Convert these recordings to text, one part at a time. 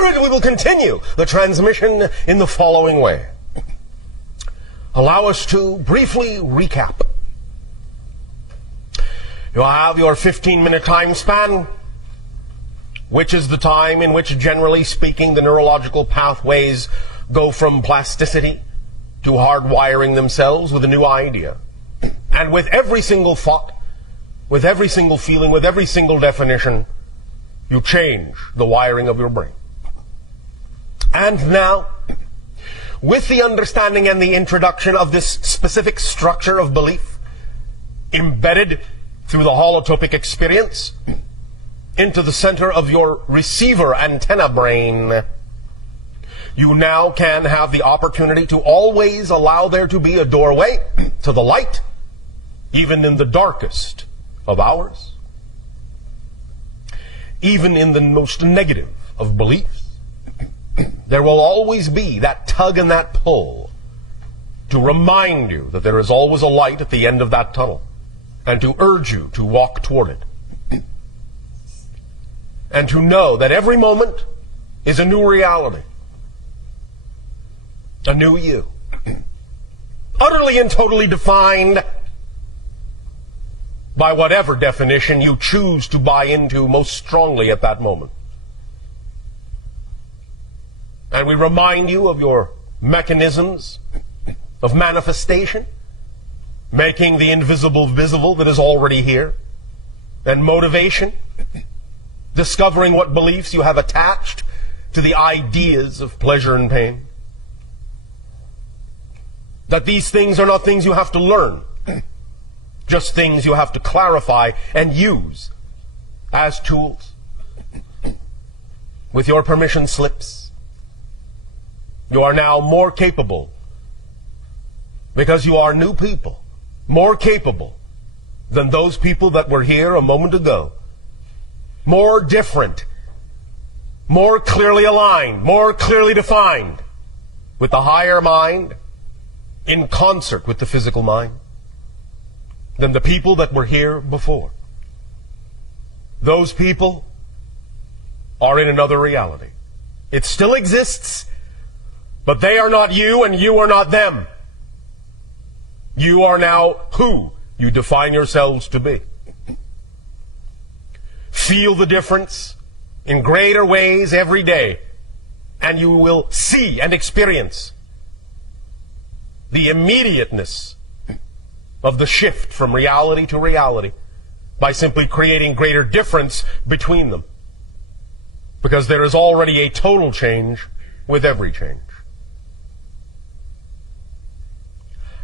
We will continue the transmission in the following way. Allow us to briefly recap. You have your 15-minute time span, which is the time in which, generally speaking, the neurological pathways go from plasticity to hardwiring themselves with a new idea. And with every single thought, with every single feeling, with every single definition, you change the wiring of your brain. And now, with the understanding and the introduction of this specific structure of belief, embedded through the holotropic experience, into the center of your receiver antenna brain, you now can have the opportunity to always allow there to be a doorway to the light, even in the darkest of hours, even in the most negative of beliefs. There will always be that tug and that pull to remind you that there is always a light at the end of that tunnel, and to urge you to walk toward it. And to know that every moment is a new reality, a new you, utterly and totally defined by whatever definition you choose to buy into most strongly at that moment. And we remind you of your mechanisms of manifestation, making the invisible visible that is already here, and motivation, discovering what beliefs you have attached to the ideas of pleasure and pain. That these things are not things you have to learn, just things you have to clarify and use as tools. With your permission slips, you are now more capable, because you are new people, more capable than those people that were here a moment ago. More different, more clearly aligned, more clearly defined, with the higher mind in concert with the physical mind, than the people that were here before. Those people are in another reality. It still exists, but they are not you and you are not them. You are now who you define yourselves to be. Feel the difference in greater ways every day, and you will see and experience the immediateness of the shift from reality to reality by simply creating greater difference between them. Because there is already a total change with every change.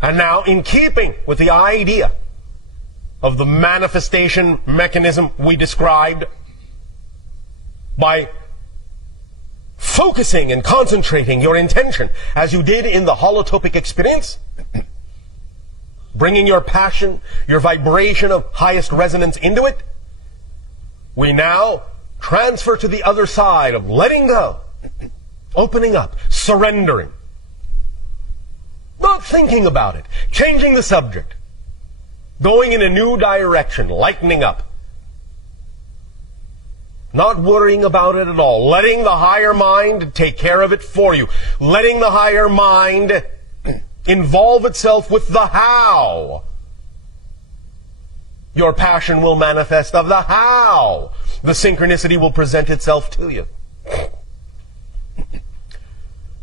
And now, in keeping with the idea of the manifestation mechanism we described, by focusing and concentrating your intention as you did in the holotropic experience, bringing your passion, your vibration of highest resonance into it, we now transfer to the other side of letting go, opening up, surrendering, not thinking about it, changing the subject, going in a new direction, lightening up, not worrying about it at all, letting the higher mind take care of it for you, letting the higher mind involve itself with the how your passion will manifest, of the how the synchronicity will present itself to you.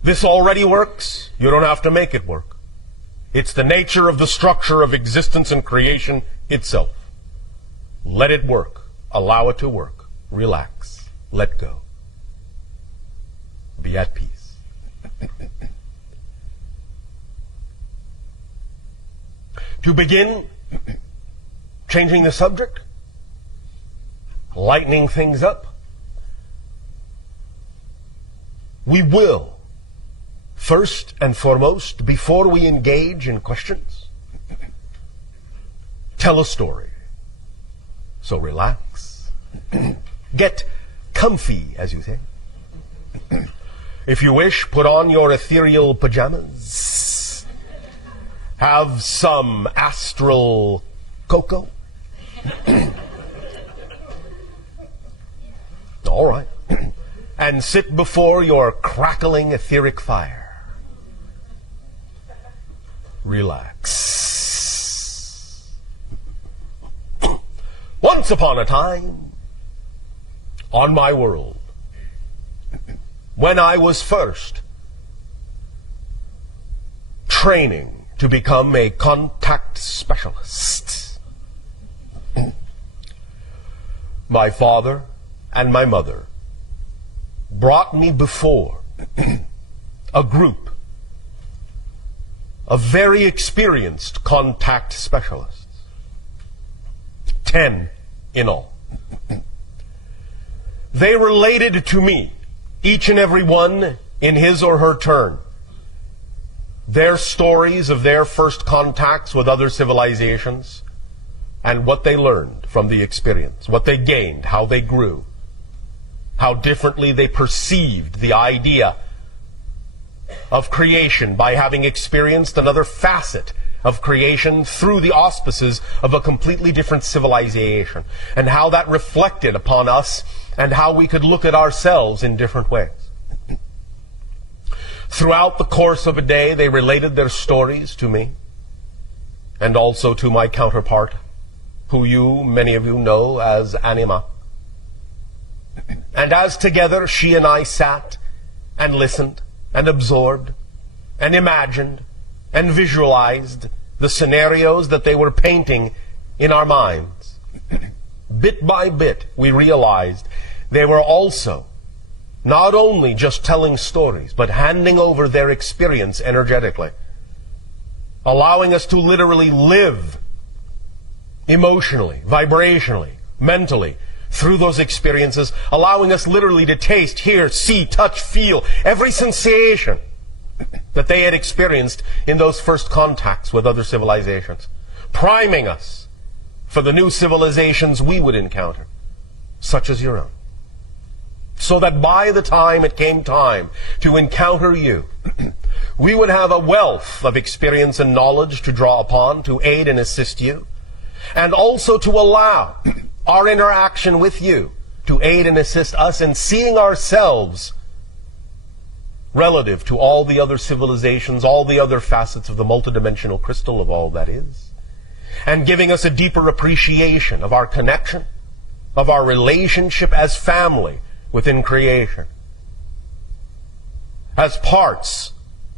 This already works. You don't have to make it work. It's the nature of the structure of existence and creation itself. Let it work. Allow it to work. Relax. Let go. Be at peace. To begin changing the subject, lightening things up, we will, first and foremost, before we engage in questions, tell a story. So relax. Get comfy, as you say. If you wish, put on your ethereal pajamas. Have some astral cocoa. All right. And and sit before your crackling etheric fire. Relax. Once upon a time, on my world, when I was first training to become a contact specialist, my father and my mother brought me before a group of very experienced contact specialists, 10 in all. They related to me, each and every one in his or her turn, their stories of their first contacts with other civilizations and what they learned from the experience, what they gained, how they grew, how differently they perceived the idea of creation by having experienced another facet of creation through the auspices of a completely different civilization, and how that reflected upon us and how we could look at ourselves in different ways. Throughout the course of a day, they related their stories to me and also to my counterpart, who many of you know as Anima. And as together she and I sat and listened and absorbed and imagined and visualized the scenarios that they were painting in our minds, bit by bit we realized they were also not only just telling stories, but handing over their experience energetically, allowing us to literally live emotionally, vibrationally, mentally, through those experiences, allowing us literally to taste, hear, see, touch, feel every sensation that they had experienced in those first contacts with other civilizations, priming us for the new civilizations we would encounter, such as your own. So that by the time it came time to encounter you, we would have a wealth of experience and knowledge to draw upon, to aid and assist you, and also to allow our interaction with you to aid and assist us in seeing ourselves relative to all the other civilizations, all the other facets of the multidimensional crystal of all that is, and giving us a deeper appreciation of our connection, of our relationship as family within creation, as parts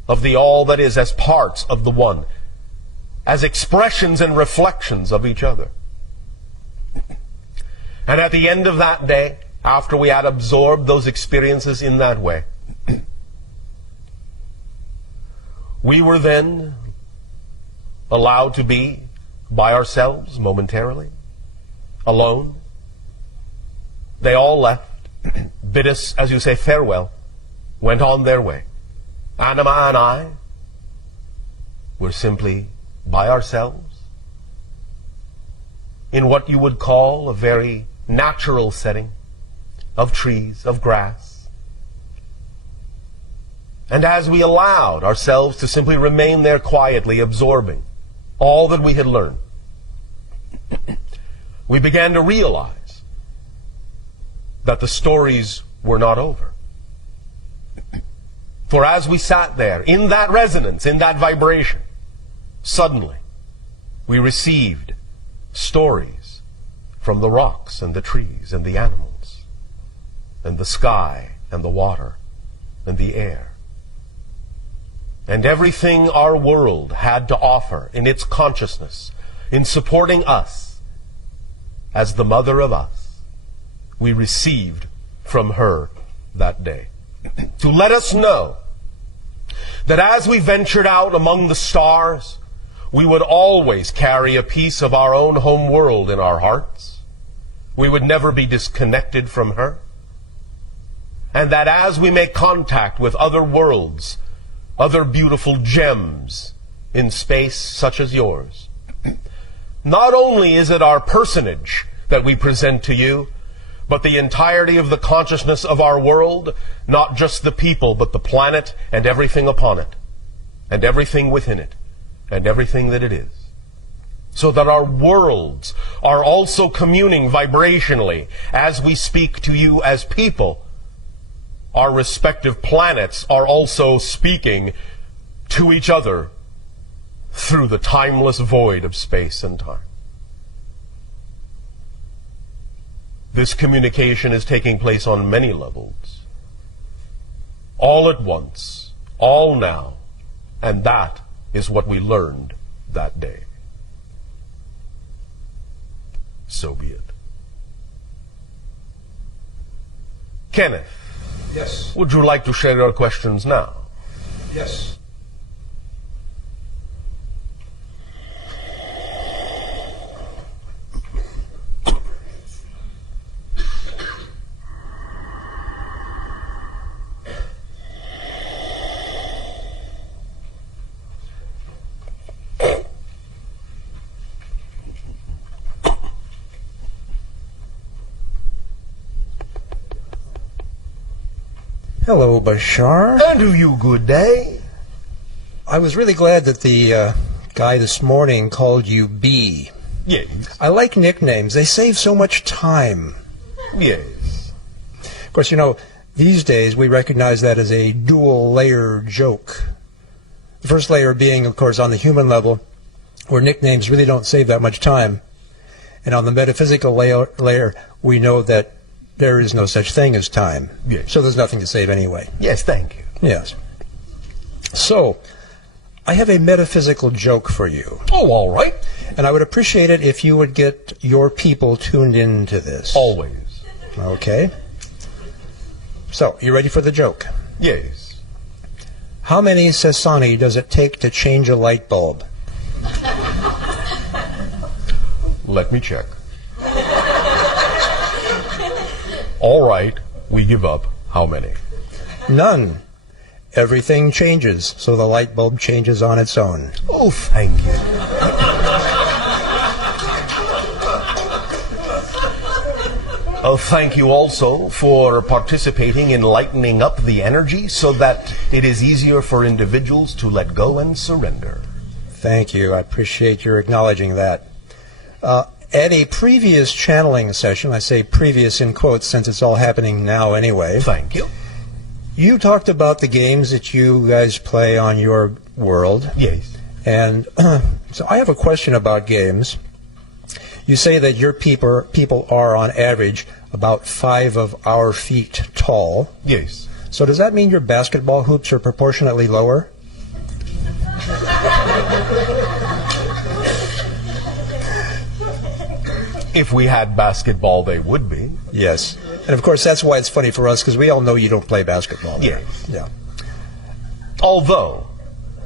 of the all that is, as parts of the one, as expressions and reflections of each other. And at the end of that day, after we had absorbed those experiences in that way, we were then allowed to be by ourselves momentarily, alone. They all left, bid us, as you say, farewell, went on their way. Anima and I were simply by ourselves in what you would call a very natural setting of trees, of grass. And as we allowed ourselves to simply remain there quietly, absorbing all that we had learned, we began to realize that the stories were not over. For as we sat there, in that resonance, in that vibration, suddenly we received stories from the rocks and the trees and the animals and the sky and the water and the air. And everything our world had to offer in its consciousness, in supporting us as the mother of us, we received from her that day, to let us know that as we ventured out among the stars, we would always carry a piece of our own home world in our hearts. We would never be disconnected from her. And that as we make contact with other worlds, other beautiful gems in space such as yours, not only is it our personage that we present to you, but the entirety of the consciousness of our world, not just the people, but the planet and everything upon it, and everything within it, and everything that it is. So that our worlds are also communing vibrationally as we speak to you as people our respective planets are also speaking to each other through the timeless void of space and time. This communication is taking place on many levels, all at once, all now, and that is what we learned that day. So be it. Kenneth. Yes. Would you like to share your questions now? Yes. Hello, Bashar. And to you, good day. I was really glad that the guy this morning called you B. Yes. I like nicknames. They save so much time. Yes. Of course, you know, these days we recognize that as a dual-layer joke. The first layer being, of course, on the human level, where nicknames really don't save that much time. And on the metaphysical layer, we know that there is no such thing as time. Yes. So there's nothing to save anyway. Yes, thank you. Yes. So, I have a metaphysical joke for you. Oh, all right. And I would appreciate it if you would get your people tuned into this. Always. Okay. So, you ready for the joke? Yes. How many Sasani does it take to change a light bulb? Let me check. All right, we give up. How many? None. Everything changes, so the light bulb changes on its own. Oh, thank you. Oh, thank you also for participating in lightening up the energy so that it is easier for individuals to let go and surrender. Thank you. I appreciate your acknowledging that. At a previous channeling session, I say previous in quotes since it's all happening now anyway. Thank you. You talked about the games that you guys play on your world. Yes. And so I have a question about games. You say that your people are on average about 5 of our feet tall. Yes. So does that mean your basketball hoops are proportionately lower? If we had basketball, they would be. Yes. And of course, that's why it's funny for us, because we all know you don't play basketball. Yes. Yeah. Although,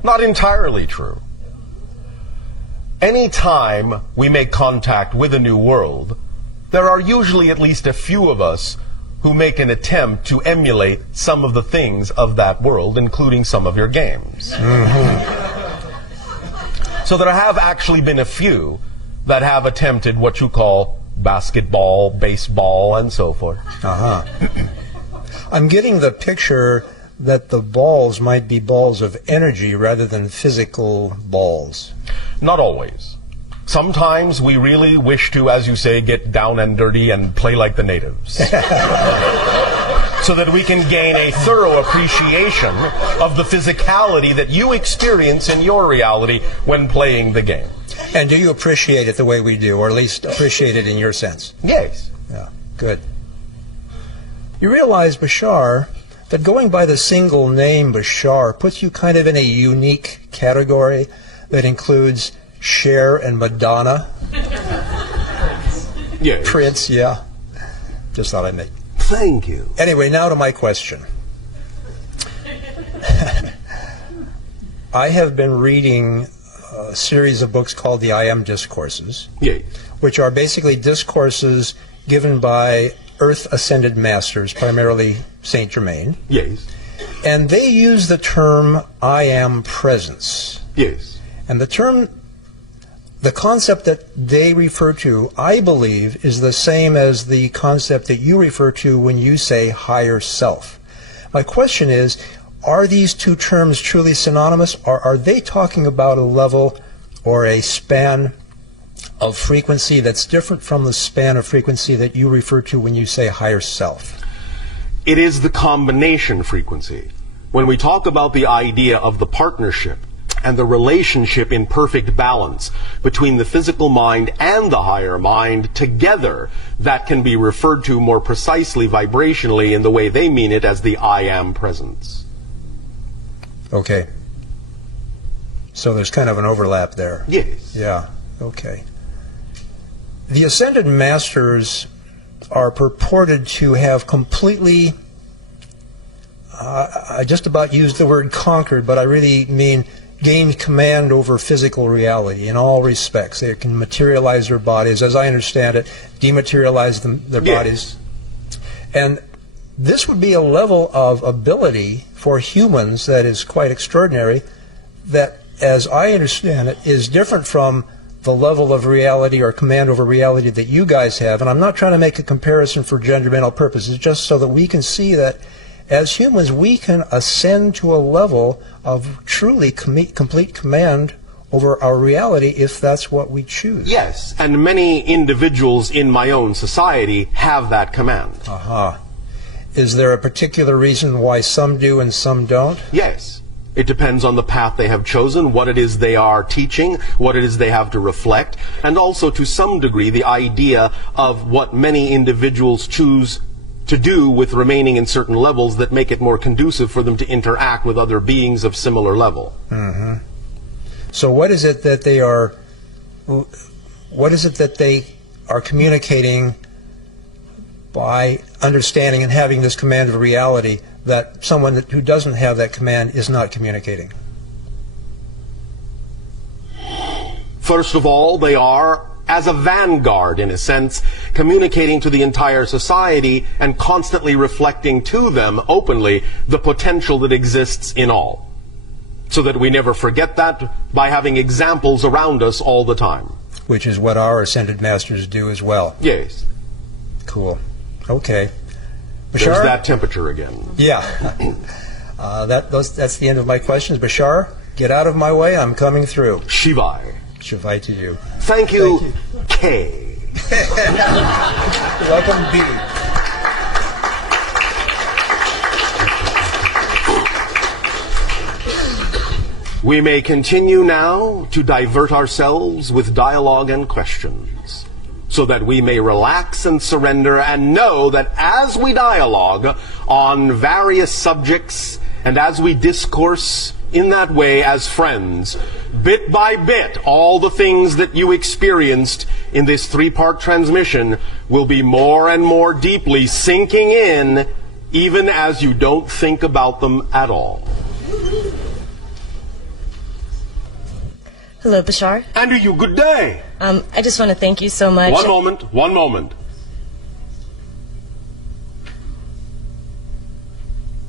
not entirely true. Any time we make contact with a new world, there are usually at least a few of us who make an attempt to emulate some of the things of that world, including some of your games. Mm-hmm. So there have actually been a few that have attempted what you call basketball, baseball, and so forth. Uh-huh. I'm getting the picture that the balls might be balls of energy rather than physical balls. Not always. Sometimes we really wish to, as you say, get down and dirty and play like the natives. So that we can gain a thorough appreciation of the physicality that you experience in your reality when playing the game. And do you appreciate it the way we do, or at least appreciate it in your sense? Yes. Yeah, good. You realize, Bashar, that going by the single name Bashar puts you kind of in a unique category that includes Cher and Madonna. Yes. Prince, yeah. Just thought I'd make. Thank you. Anyway, now to my question. I have been reading a series of books called the I Am Discourses, Yes. which are basically discourses given by Earth-ascended masters, primarily Saint Germain. Yes. And they use the term I Am Presence. Yes. And the concept that they refer to, I believe, is the same as the concept that you refer to when you say higher self. My question is, are these two terms truly synonymous, or are they talking about a level or a span of frequency that's different from the span of frequency that you refer to when you say higher self? It is the combination frequency. When we talk about the idea of the partnership and the relationship in perfect balance between the physical mind and the higher mind together, that can be referred to more precisely vibrationally in the way they mean it as the I am presence. Okay. So there's kind of an overlap there. Yes. Yeah. Okay. The Ascended Masters are purported to have completely, I just about used the word conquered, but I really mean gained command over physical reality in all respects. They can materialize their bodies, as I understand it, dematerialize their bodies. And this would be a level of ability for humans that is quite extraordinary, that, as I understand it, is different from the level of reality or command over reality that you guys have. And I'm not trying to make a comparison for judgmental purposes, just so that we can see that as humans we can ascend to a level of truly complete command over our reality if that's what we choose. Yes, and many individuals in my own society have that command. Aha. Is there a particular reason why some do and some don't? Yes. It depends on the path they have chosen, what it is they are teaching, what it is they have to reflect, and also to some degree the idea of what many individuals choose to do with remaining in certain levels that make it more conducive for them to interact with other beings of similar level. Mm-hmm. So what is it that they are communicating by understanding and having this command of reality that someone who doesn't have that command is not communicating? First of all, they are, as a vanguard in a sense, communicating to the entire society and constantly reflecting to them openly the potential that exists in all, so that we never forget that by having examples around us all the time. Which is what our Ascended Masters do as well. Yes. Cool. Okay. Bashar? There's that temperature again. Yeah. That's the end of my questions. Bashar, get out of my way. I'm coming through. Shivai. Shivai to you. Thank you, K. Welcome, B. We may continue now to divert ourselves with dialogue and questions, so that we may relax and surrender and know that as we dialogue on various subjects and as we discourse in that way as friends, bit by bit, all the things that you experienced in this three-part transmission will be more and more deeply sinking in, even as you don't think about them at all. Hello, Bashar. And to you, good day. I just want to thank you so much. One moment.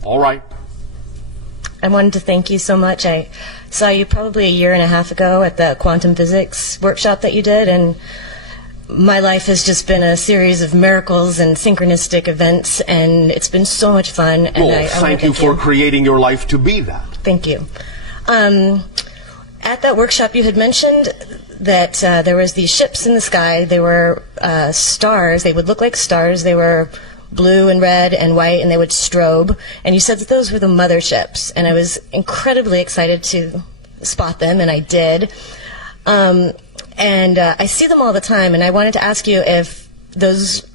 All right. I wanted to thank you so much. I saw you probably a year and a half ago at the quantum physics workshop that you did, and my life has just been a series of miracles and synchronistic events, and it's been so much fun. And well, thank you for creating your life to be that. Thank you. At that workshop, you had mentioned that there was these ships in the sky. They were stars. They would look like stars. They were blue and red and white, and they would strobe. And you said that those were the motherships. And I was incredibly excited to spot them, and I did. And I see them all the time, and I wanted to ask you if those,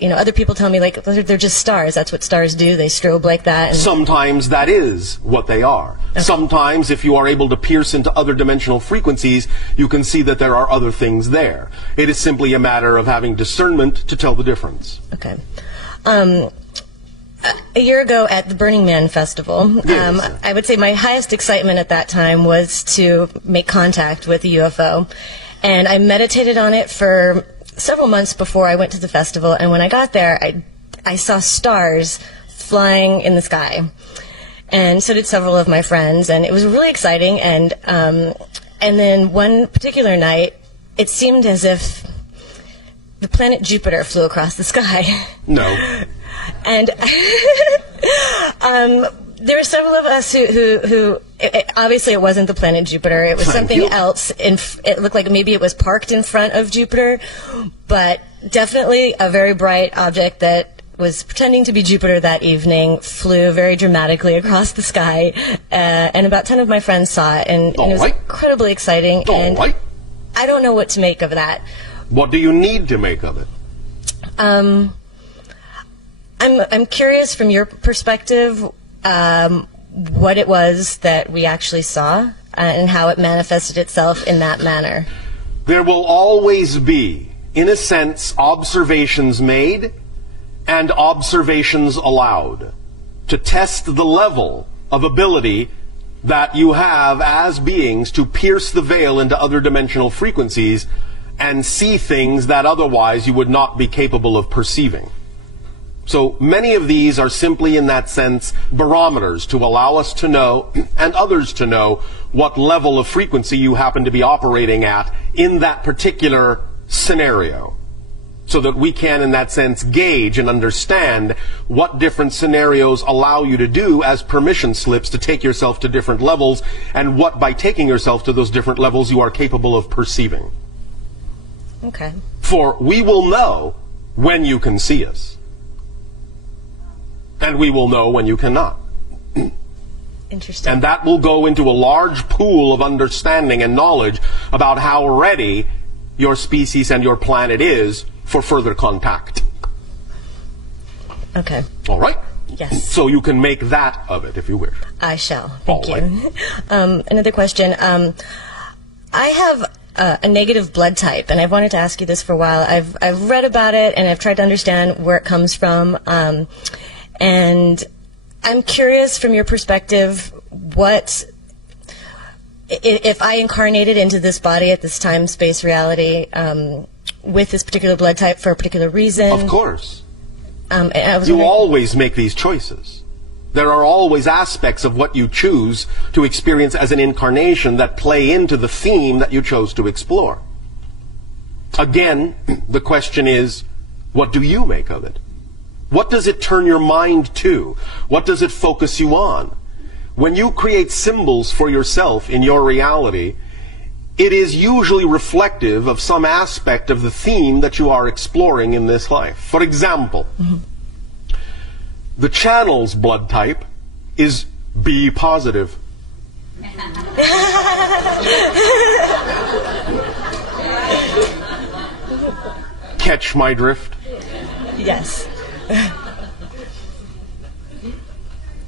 other people tell me, like, they're just stars. That's what stars do. They strobe like that. And sometimes that is what they are. Okay. Sometimes, if you are able to pierce into other dimensional frequencies, you can see that there are other things there. It is simply a matter of having discernment to tell the difference. Okay. A year ago at the Burning Man Festival, yes. I would say my highest excitement at that time was to make contact with a UFO. And I meditated on it for several months before I went to the festival, and when I got there, I saw stars flying in the sky, and so did several of my friends, and it was really exciting. And then one particular night, it seemed as if the planet Jupiter flew across the sky. No. And there were several of us who obviously it wasn't the planet Jupiter. It was something else. It looked like maybe it was parked in front of Jupiter, but definitely a very bright object that was pretending to be Jupiter that evening, flew very dramatically across the sky, and about 10 of my friends saw it, and it was incredibly exciting. And I don't know what to make of that. What do you need to make of it? I'm curious from your perspective what it was that we actually saw and how it manifested itself in that manner. There will always be, in a sense, observations made and observations allowed to test the level of ability that you have as beings to pierce the veil into other dimensional frequencies and see things that otherwise you would not be capable of perceiving. So many of these are simply, in that sense, barometers to allow us to know, and others to know, what level of frequency you happen to be operating at in that particular scenario. So that we can, in that sense, gauge and understand what different scenarios allow you to do as permission slips to take yourself to different levels, and what, by taking yourself to those different levels, you are capable of perceiving. Okay. For we will know when you can see us. And we will know when you cannot. Interesting. And that will go into a large pool of understanding and knowledge about how ready your species and your planet is for further contact. Okay. All right? Yes. So you can make that of it if you wish. I shall. Thank you. Another question. I have a negative blood type, and I've wanted to ask you this for a while. I've read about it, and I've tried to understand where it comes from. And I'm curious, from your perspective, what if I incarnated into this body at this time, space, reality, with this particular blood type for a particular reason? Of course. You always make these choices. There are always aspects of what you choose to experience as an incarnation that play into the theme that you chose to explore. Again, the question is, what do you make of it? What does it turn your mind to? What does it focus you on? When you create symbols for yourself in your reality, it is usually reflective of some aspect of the theme that you are exploring in this life. For example, the channel's blood type is B positive. Catch my drift? Yes.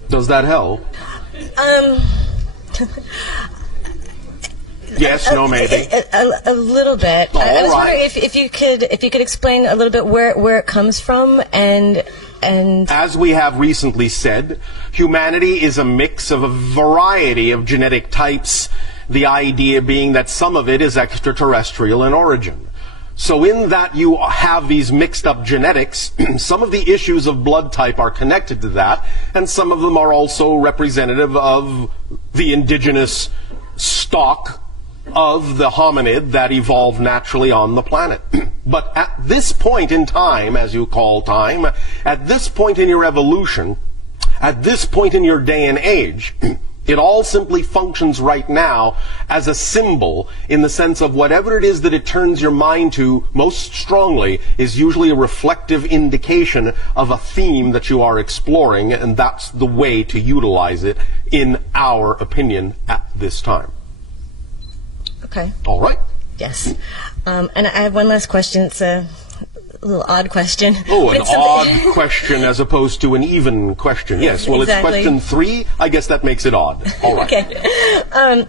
Does that help? Yes, no, maybe. A little bit. I was wondering if you could explain a little bit where it comes from, and as we have recently said, humanity is a mix of a variety of genetic types, the idea being that some of it is extraterrestrial in origin. So in that you have these mixed up genetics, some of the issues of blood type are connected to that, and some of them are also representative of the indigenous stock of the hominid that evolved naturally on the planet. But at this point in time, as you call time, at this point in your evolution, at this point in your day and age, it all simply functions right now as a symbol, in the sense of whatever it is that it turns your mind to most strongly is usually a reflective indication of a theme that you are exploring, and that's the way to utilize it, in our opinion, at this time. Okay. All right. Yes. And I have one last question. It's a little odd question. Oh, an odd question as opposed to an even question. Yes, well, exactly. It's question 3. I guess that makes it odd. All right. Okay.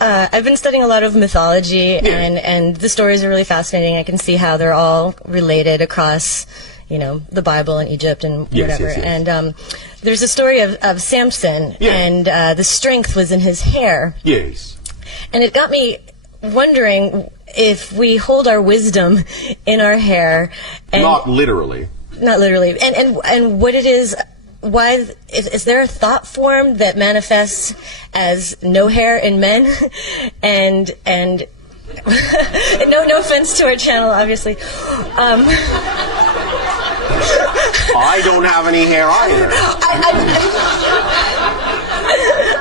I've been studying a lot of mythology, and the stories are really fascinating. I can see how they're all related across, the Bible and Egypt and whatever. Yes. And there's a story of Samson, and the strength was in his hair. Yes. And it got me wondering if we hold our wisdom in our hair, and not literally, and what it is, why is there a thought form that manifests as no hair in men, and no offense to our channel, obviously. I don't have any hair either.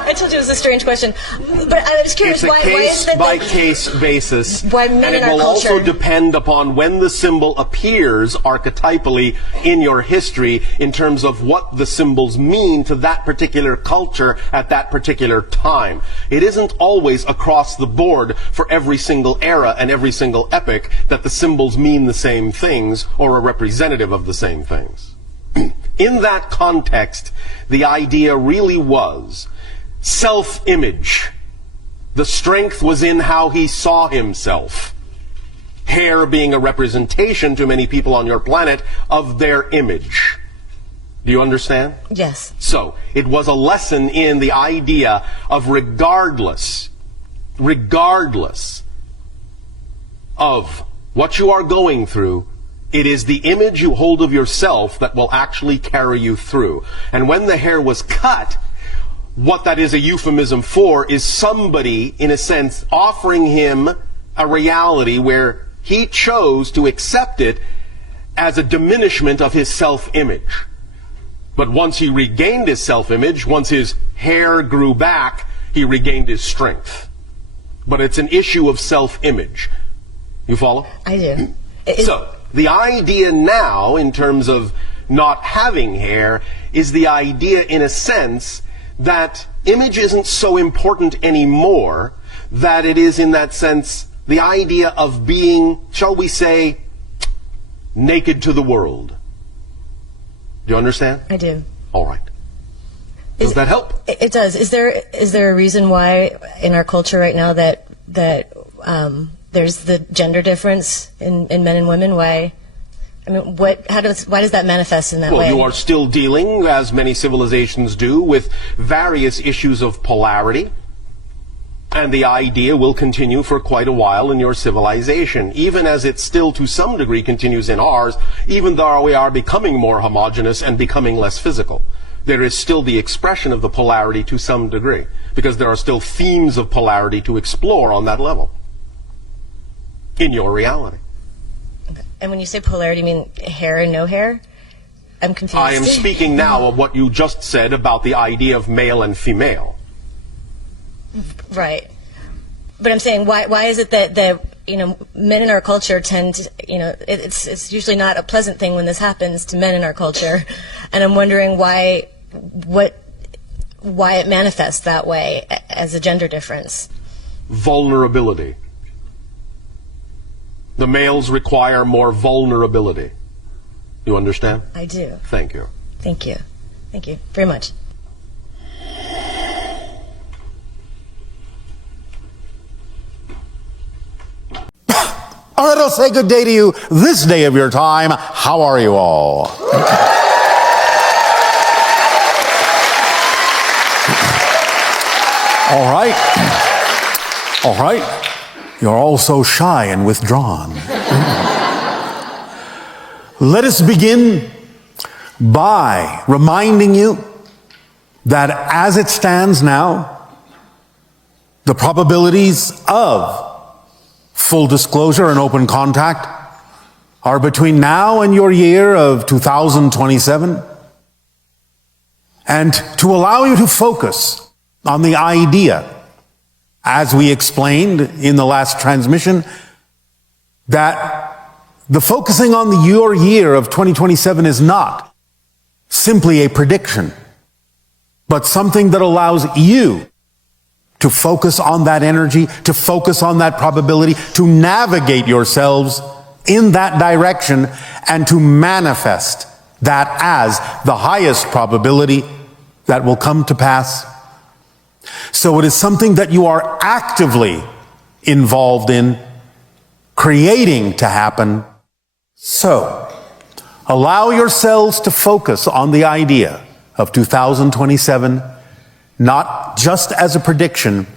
I told you was a strange question. But I was curious, It's a why is that case-by-case basis, why men and in it our will also culture- depend upon when the symbol appears archetypally in your history in terms of what the symbols mean to that particular culture at that particular time. It isn't always across the board for every single era and every single epoch that the symbols mean the same things or are representative of the same things. In that context, the idea really was self-image. The strength was in how he saw himself. Hair being a representation to many people on your planet of their image. Do you understand? Yes. So, it was a lesson in the idea of regardless of what you are going through, it is the image you hold of yourself that will actually carry you through. And when the hair was cut, what that is a euphemism for is somebody, in a sense, offering him a reality where he chose to accept it as a diminishment of his self-image. But once he regained his self-image, once his hair grew back, he regained his strength. But it's an issue of self-image. You follow? I do. So, the idea now, in terms of not having hair, is the idea, in a sense, that image isn't so important anymore, that it is, in that sense, the idea of being, shall we say, naked to the world. Do you understand? I do. All right. Does that help? It does. Is there a reason why in our culture right now that there's the gender difference in men and women? Why? I mean, why does that manifest in that way? Well, you are still dealing, as many civilizations do, with various issues of polarity. And the idea will continue for quite a while in your civilization, even as it still to some degree continues in ours, even though we are becoming more homogeneous and becoming less physical. There is still the expression of the polarity to some degree, because there are still themes of polarity to explore on that level in your reality. Okay. And when you say polarity, you mean hair and no hair? I'm confused. I am speaking now of what you just said about the idea of male and female. Right. But I'm saying, why is it that men in our culture tend to, it's usually not a pleasant thing when this happens to men in our culture, and I'm wondering why it manifests that way as a gender difference. Vulnerability. The males require more vulnerability. You understand? I do. Thank you. Thank you. Thank you very much. All right, I'll say good day to you this day of your time. How are you all? All right. All right. You're all so shy and withdrawn. Let us begin by reminding you that as it stands now, the probabilities of full disclosure and open contact are between now and your year of 2027. And to allow you to focus on the idea, as we explained in the last transmission, that the focusing on your year of 2027 is not simply a prediction, but something that allows you to focus on that energy, to focus on that probability, to navigate yourselves in that direction, and to manifest that as the highest probability that will come to pass. So it is something that you are actively involved in, creating to happen. So, allow yourselves to focus on the idea of 2027, not just as a prediction,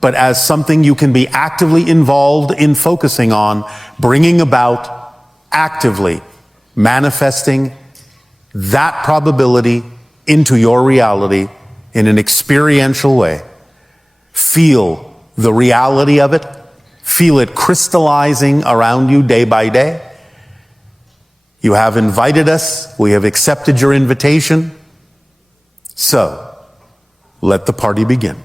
but as something you can be actively involved in focusing on, bringing about, actively manifesting that probability into your reality in an experiential way. Feel the reality of it. Feel it crystallizing around you day by day. You have invited us. We have accepted your invitation. So, let the party begin.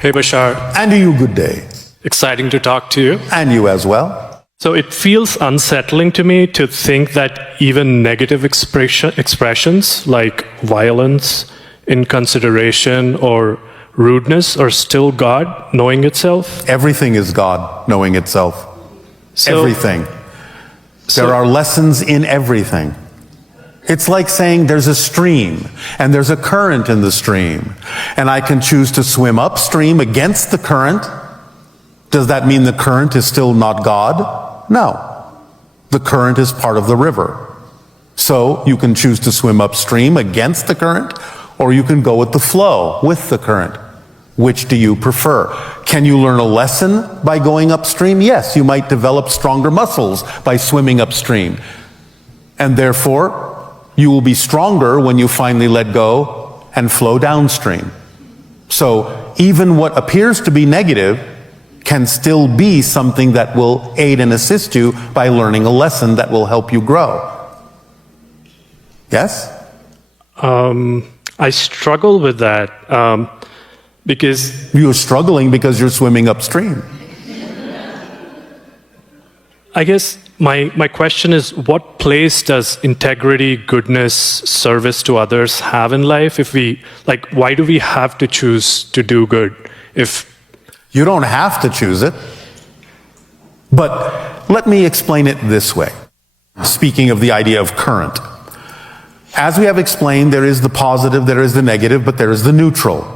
Hey, Bashar. And to you, good day. Exciting to talk to you. And you as well. So it feels unsettling to me to think that even negative expressions like violence, inconsideration, or rudeness are still God knowing itself. Everything is God knowing itself. So- Everything. There are lessons in everything. It's like saying there's a stream and there's a current in the stream, and I can choose to swim upstream against the current. Does that mean the current is still not God? No. The current is part of the river. So you can choose to swim upstream against the current, or you can go with the flow, with the current. Which do you prefer? Can you learn a lesson by going upstream? Yes, you might develop stronger muscles by swimming upstream. And therefore, you will be stronger when you finally let go and flow downstream. So even what appears to be negative can still be something that will aid and assist you by learning a lesson that will help you grow. Yes? I struggle with that because You're struggling because you're swimming upstream. I guess my question is, what place does integrity, goodness, service to others have in life? If we, like, why do we have to choose to do good? If You don't have to choose it. But let me explain it this way. Speaking of the idea of current. As we have explained, there is the positive, there is the negative, but there is the neutral.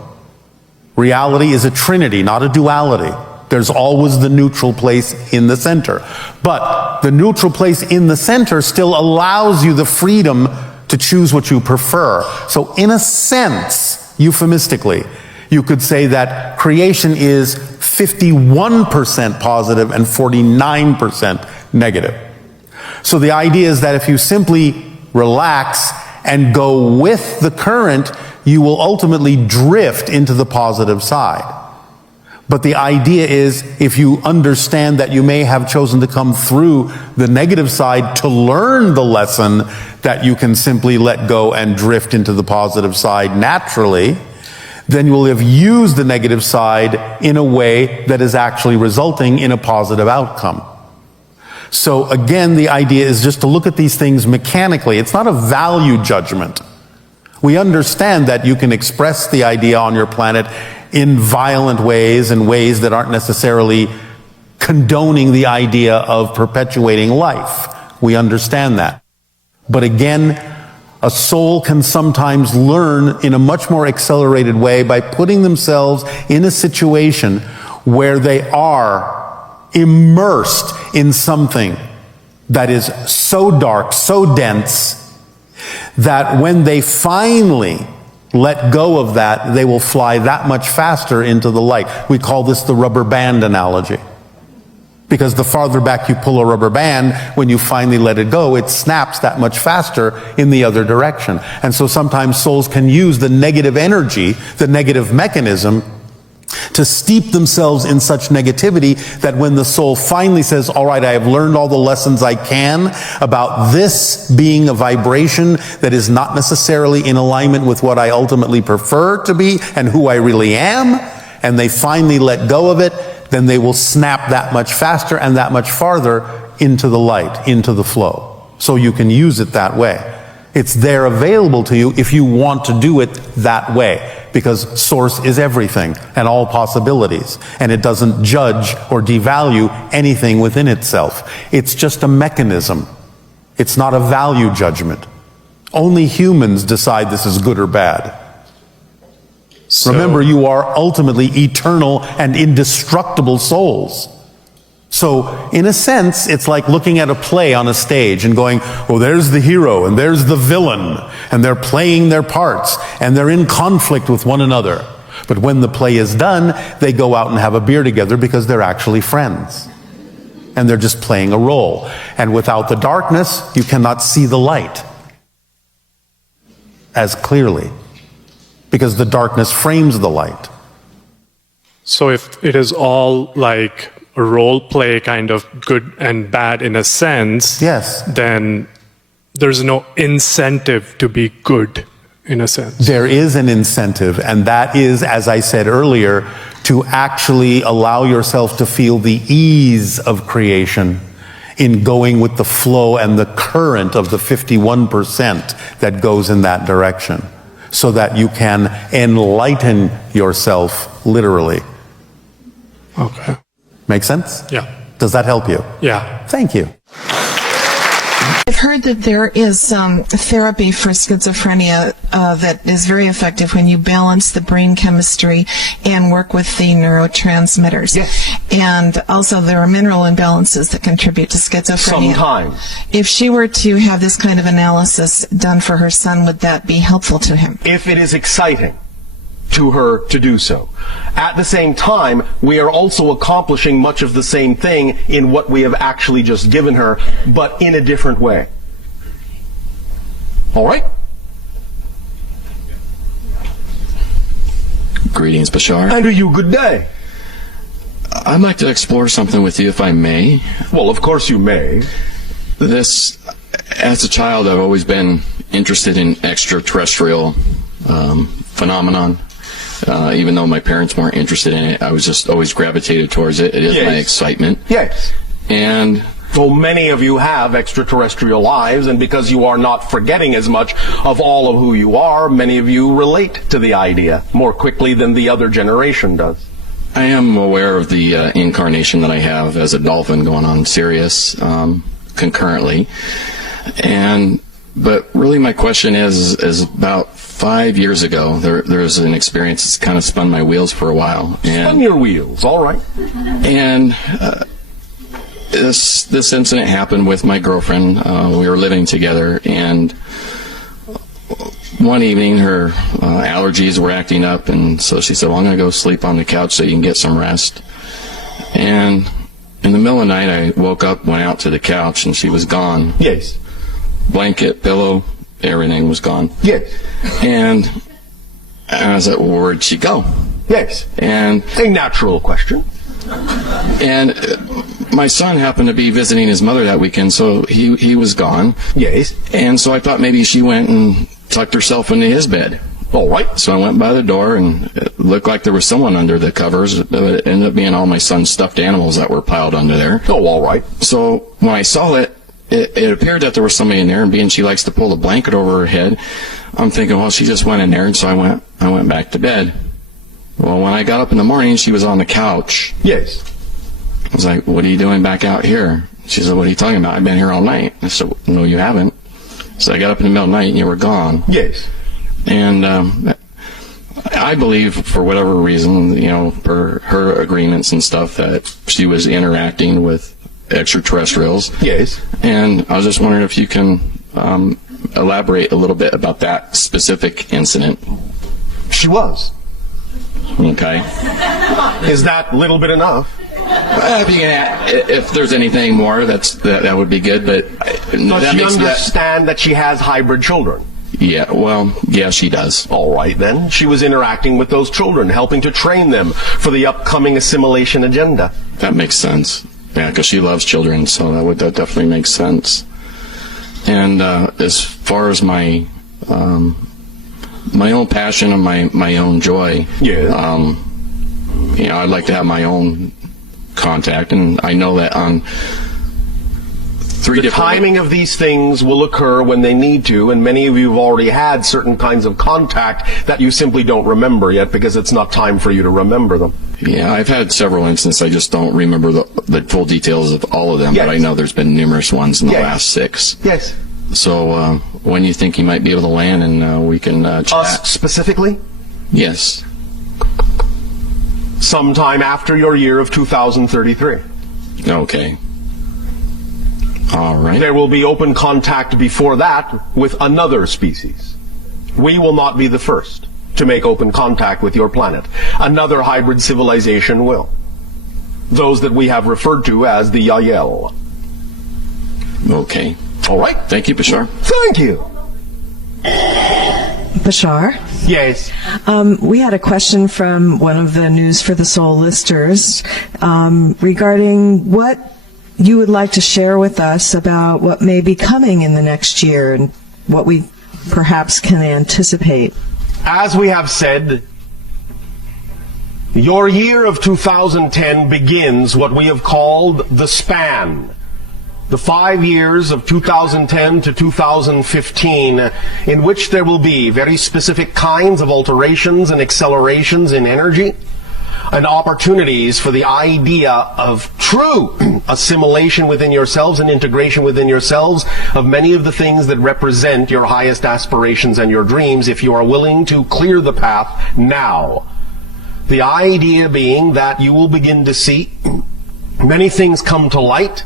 Reality is a trinity, not a duality. There's always the neutral place in the center. But the neutral place in the center still allows you the freedom to choose what you prefer. So in a sense, euphemistically, you could say that creation is 51% positive and 49% negative. So the idea is that if you simply relax and go with the current, you will ultimately drift into the positive side. But the idea is, if you understand that you may have chosen to come through the negative side to learn the lesson, that you can simply let go and drift into the positive side naturally, then you will have used the negative side in a way that is actually resulting in a positive outcome. So again, the idea is just to look at these things mechanically. It's not a value judgment. We understand that you can express the idea on your planet in violent ways and ways that aren't necessarily condoning the idea of perpetuating life. We understand that. But again, a soul can sometimes learn in a much more accelerated way by putting themselves in a situation where they are immersed in something that is so dark, so dense, that when they finally let go of that, they will fly that much faster into the light. We call this the rubber band analogy. Because the farther back you pull a rubber band, when you finally let it go, it snaps that much faster in the other direction. And so sometimes souls can use the negative energy, the negative mechanism, to steep themselves in such negativity that when the soul finally says, all right, I have learned all the lessons I can about this being a vibration that is not necessarily in alignment with what I ultimately prefer to be and who I really am, and they finally let go of it, then they will snap that much faster and that much farther into the light, into the flow. So you can use it that way. It's there available to you if you want to do it that way. Because source is everything and all possibilities. And it doesn't judge or devalue anything within itself. It's just a mechanism. It's not a value judgment. Only humans decide this is good or bad. so, Remember, you are ultimately eternal and indestructible souls. So, in a sense, it's like looking at a play on a stage and going, oh, there's the hero and there's the villain, and they're playing their parts, and they're in conflict with one another. But when the play is done, they go out and have a beer together because they're actually friends. And they're just playing a role. And without the darkness, you cannot see the light as clearly, because the darkness frames the light. so if it is all like a role play, kind of good and bad in a sense, Yes. then there's no incentive to be good in a sense. There is an incentive, and that is, as I said earlier, to actually allow yourself to feel the ease of creation in going with the flow and the current of the 51% that goes in that direction, so that you can enlighten yourself literally. Okay. Make sense? Yeah. Does that help you? Yeah. Thank you. I've heard that there is therapy for schizophrenia that is very effective when you balance the brain chemistry and work with the neurotransmitters. Yes. And also there are mineral imbalances that contribute to schizophrenia. Sometimes. If she were to have this kind of analysis done for her son, would that be helpful to him? If it is exciting to her to do so. At the same time, we are also accomplishing much of the same thing in what we have actually just given her, but in a different way. All right? Greetings, Bashar. And to you, good day. I'd like to explore something with you, if I may. Well, of course you may. This, as a child, I've always been interested in extraterrestrial phenomenon. Even though my parents weren't interested in it, I was just always gravitated towards it. It is my excitement. Yes. And Well, many of you have extraterrestrial lives, and because you are not forgetting as much of all of who you are, many of you relate to the idea more quickly than the other generation does. I am aware of the incarnation that I have as a dolphin going on Sirius concurrently. But really my question is about 5 years ago, there was an experience that's kind of spun my wheels for a while. Spun your wheels, all right. And this incident happened with my girlfriend. We were living together, and one evening her allergies were acting up, and so she said, well, I'm going to go sleep on the couch so you can get some rest. And in the middle of the night, I woke up, went out to the couch, and she was gone. Yes. Blanket, pillow, everything was gone. Yes. And I was like, well, where'd she go? Yes. And A natural question. And my son happened to be visiting his mother that weekend, so he was gone. Yes. And so I thought maybe she went and tucked herself into his bed. All right. So I went by the door, and it looked like there was someone under the covers. It ended up being all my son's stuffed animals that were piled under there. Oh, all right. So when I saw it, it appeared that there was somebody in there, and being she likes to pull the blanket over her head, I'm thinking, well, she just went in there, and so I went back to bed. Well, when I got up in the morning, she was on the couch. Yes. I was like, what are you doing back out here? She said, what are you talking about? I've been here all night. I said, no, you haven't. So I got up in the middle of the night, and you were gone. Yes. And I believe, for whatever reason, per her agreements and stuff, that she was interacting with extraterrestrials. Yes. And I was just wondering if you can elaborate a little bit about that specific incident. She was. Okay. Is that a little bit enough? If there's anything more, that would be good. But Does she understand that she has hybrid children? Yeah, she does. All right, then. She was interacting with those children, helping to train them for the upcoming assimilation agenda. That makes sense. Yeah, because she loves children, so that definitely makes sense. And as far as my own passion and my own joy, I'd like to have my own contact, and I know that on the timing of these things will occur when they need to, and many of you have already had certain kinds of contact that you simply don't remember yet because it's not time for you to remember them. Yeah, I've had several instances. I just don't remember the full details of all of them, but I know there's been numerous ones in the last 6. Yes. So when you think you might be able to land, and we can chat. Us specifically? Yes. Sometime after your year of 2033. Okay. All right. There will be open contact before that with another species. We will not be the first to make open contact with your planet. Another hybrid civilization will. Those that we have referred to as the Yael. Okay. All right. Thank you, Bashar. Thank you. Bashar? Yes. We had a question from one of the News for the Soul listers regarding what you would like to share with us about what may be coming in the next year and what we perhaps can anticipate? As we have said, your year of 2010 begins what we have called the span. The 5 years of 2010 to 2015, in which there will be very specific kinds of alterations and accelerations in energy, and opportunities for the idea of true assimilation within yourselves and integration within yourselves of many of the things that represent your highest aspirations and your dreams, if you are willing to clear the path now. The idea being that you will begin to see many things come to light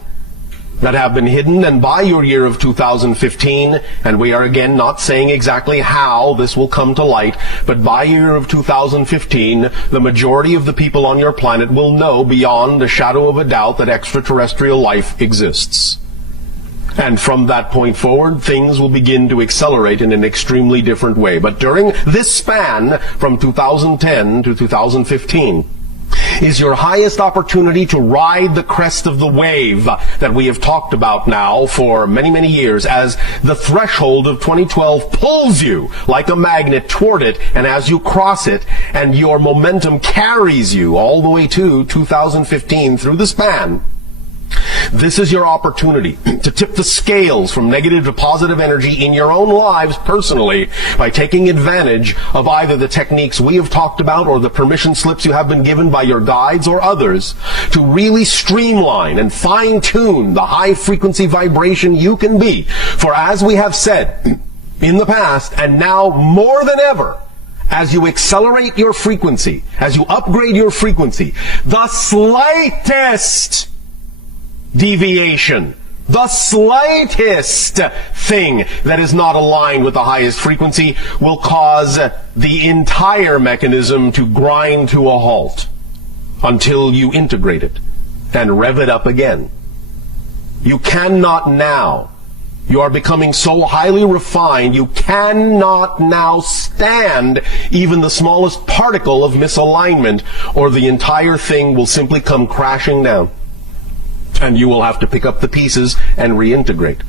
that have been hidden, and by your year of 2015, and we are again not saying exactly how this will come to light, but by year of 2015, the majority of the people on your planet will know beyond a shadow of a doubt that extraterrestrial life exists. And from that point forward, things will begin to accelerate in an extremely different way. But during this span, from 2010 to 2015, is your highest opportunity to ride the crest of the wave that we have talked about now for many, many years, as the threshold of 2012 pulls you like a magnet toward it, and as you cross it, and your momentum carries you all the way to 2015 through the span. This is your opportunity to tip the scales from negative to positive energy in your own lives personally by taking advantage of either the techniques we have talked about or the permission slips you have been given by your guides or others to really streamline and fine-tune the high-frequency vibration you can be. For as we have said in the past, and now more than ever, as you accelerate your frequency, as you upgrade your frequency, the slightest deviation, the slightest thing that is not aligned with the highest frequency will cause the entire mechanism to grind to a halt until you integrate it and rev it up again. You cannot now. You are becoming so highly refined, you cannot now stand even the smallest particle of misalignment, or the entire thing will simply come crashing down. And you will have to pick up the pieces and reintegrate.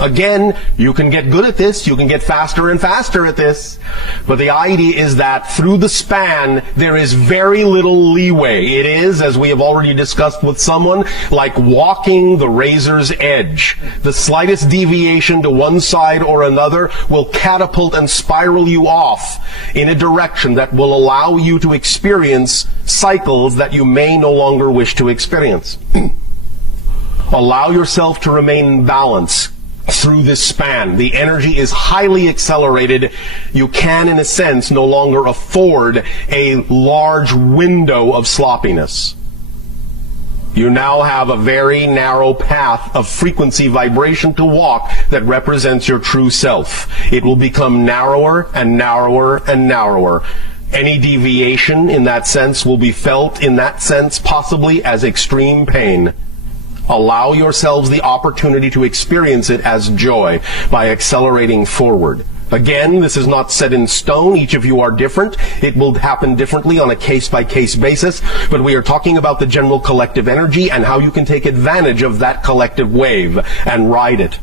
Again, you can get good at this, you can get faster and faster at this, but the idea is that through the span, there is very little leeway. It is, as we have already discussed with someone, like walking the razor's edge. The slightest deviation to one side or another will catapult and spiral you off in a direction that will allow you to experience cycles that you may no longer wish to experience. Allow yourself to remain in balance through this span. The energy is highly accelerated. You can, in a sense, no longer afford a large window of sloppiness. You now have a very narrow path of frequency vibration to walk that represents your true self. It will become narrower and narrower and narrower. Any deviation in that sense will be felt in that sense possibly as extreme pain. Allow yourselves the opportunity to experience it as joy by accelerating forward. Again, this is not set in stone. Each of you are different. It will happen differently on a case-by-case basis, but we are talking about the general collective energy and how you can take advantage of that collective wave and ride it.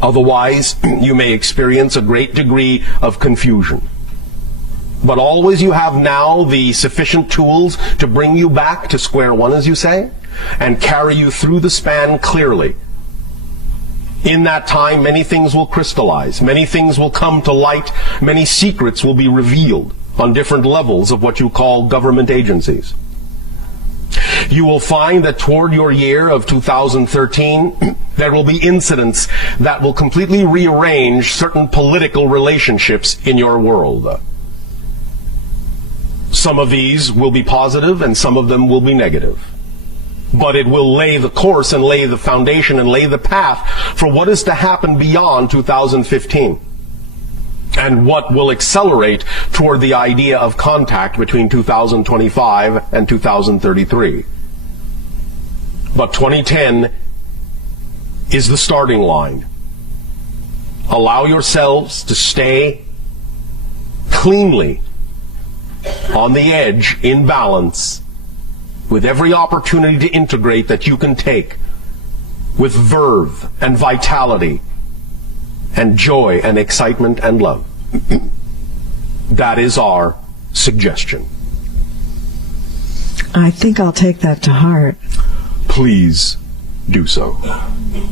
Otherwise, you may experience a great degree of confusion. But always you have now the sufficient tools to bring you back to square one, as you say, and carry you through the span clearly. In that time, many things will crystallize, many things will come to light, many secrets will be revealed on different levels of what you call government agencies. You will find that toward your year of 2013, there will be incidents that will completely rearrange certain political relationships in your world. Some of these will be positive and some of them will be negative. But it will lay the course and lay the foundation and lay the path for what is to happen beyond 2015 and what will accelerate toward the idea of contact between 2025 and 2033. But 2010 is the starting line. Allow yourselves to stay cleanly on the edge, in balance, with every opportunity to integrate that you can take, with verve and vitality and joy and excitement and love. That is our suggestion. I think I'll take that to heart. Please do so.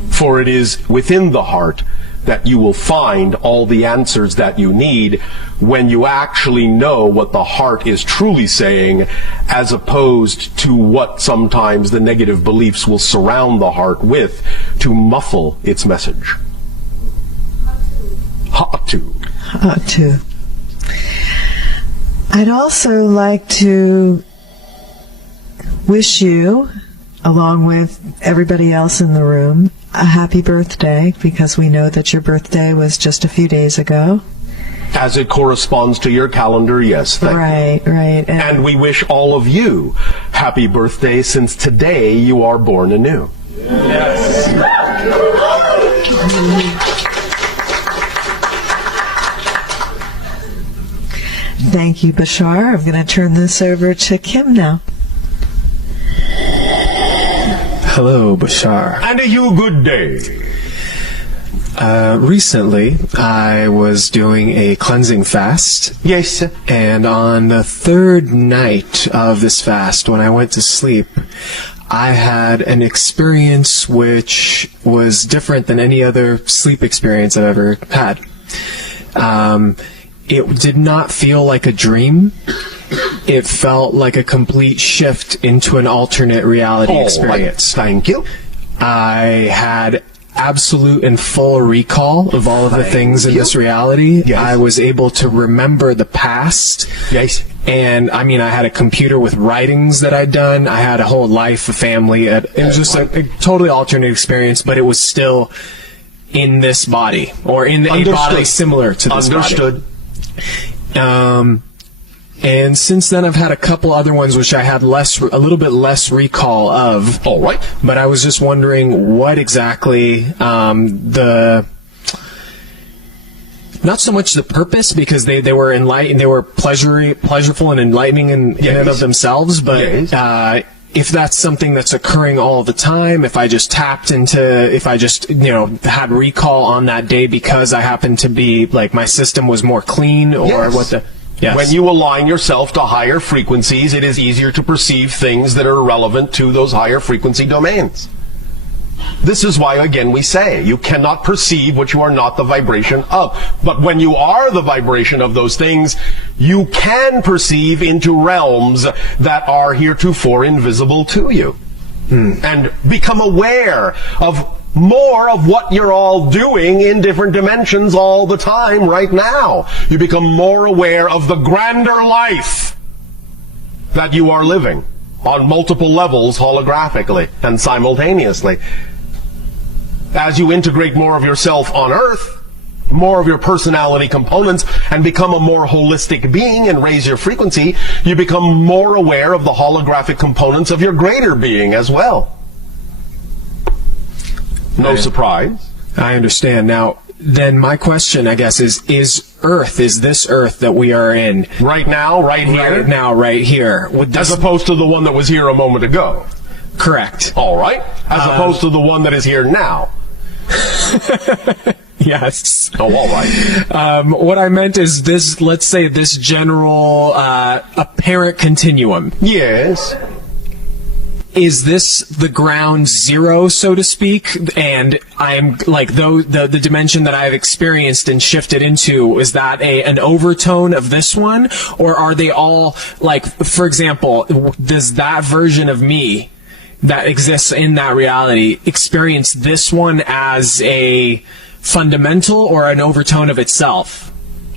For it is within the heart that you will find all the answers that you need when you actually know what the heart is truly saying, as opposed to what sometimes the negative beliefs will surround the heart with to muffle its message. Too. I'd also like to wish you, along with everybody else in the room, a happy birthday, because we know that your birthday was just a few days ago. As it corresponds to your calendar, yes. Thank you. Right. And we wish all of you happy birthday, since today you are born anew. Yes. Thank you, Bashar. I'm going to turn this over to Kim now. Hello, Bashar. And a you good day. Recently, I was doing a cleansing fast. Yes, sir. And on the third night of this fast, when I went to sleep, I had an experience which was different than any other sleep experience I've ever had. It did not feel like a dream. It felt like a complete shift into an alternate reality experience. Thank you. I had absolute and full recall of all of the things in this reality. Yes. I was able to remember the past. Yes. And I mean, I had a computer with writings that I'd done. I had a whole life, a family. It was just a totally alternate experience, but it was still in this body, or in a body similar to this Understood. body. And since then, I've had a couple other ones which I had a little bit less recall of. All right. But I was just wondering what exactly not so much the purpose, because they were enlightened, they were pleasureful and enlightening in and of themselves, but if that's something that's occurring all the time, if I just had recall on that day because I happened to be, like, my system was more clean, or what the... Yes. When you align yourself to higher frequencies, it is easier to perceive things that are relevant to those higher frequency domains. This is why, again, we say you cannot perceive what you are not the vibration of. But when you are the vibration of those things, you can perceive into realms that are heretofore invisible to you. And become aware of more of what you're all doing in different dimensions all the time right now. You become more aware of the grander life that you are living on multiple levels, holographically and simultaneously. As you integrate more of yourself on Earth, more of your personality components, and become a more holistic being and raise your frequency, you become more aware of the holographic components of your greater being as well. No surprise. I understand. Now, then my question, I guess, is this Earth that we are in? Right now, right here? Right now, right here. As opposed to the one that was here a moment ago? Correct. All right. As opposed to the one that is here now? Yes. Oh, all right. What I meant is this, let's say this general apparent continuum. Yes. Is this the ground zero, so to speak? And I am, like, the dimension that I've experienced and shifted into, is that an overtone of this one? Or are they all, like, for example, does that version of me that exists in that reality experience this one as a fundamental or an overtone of itself?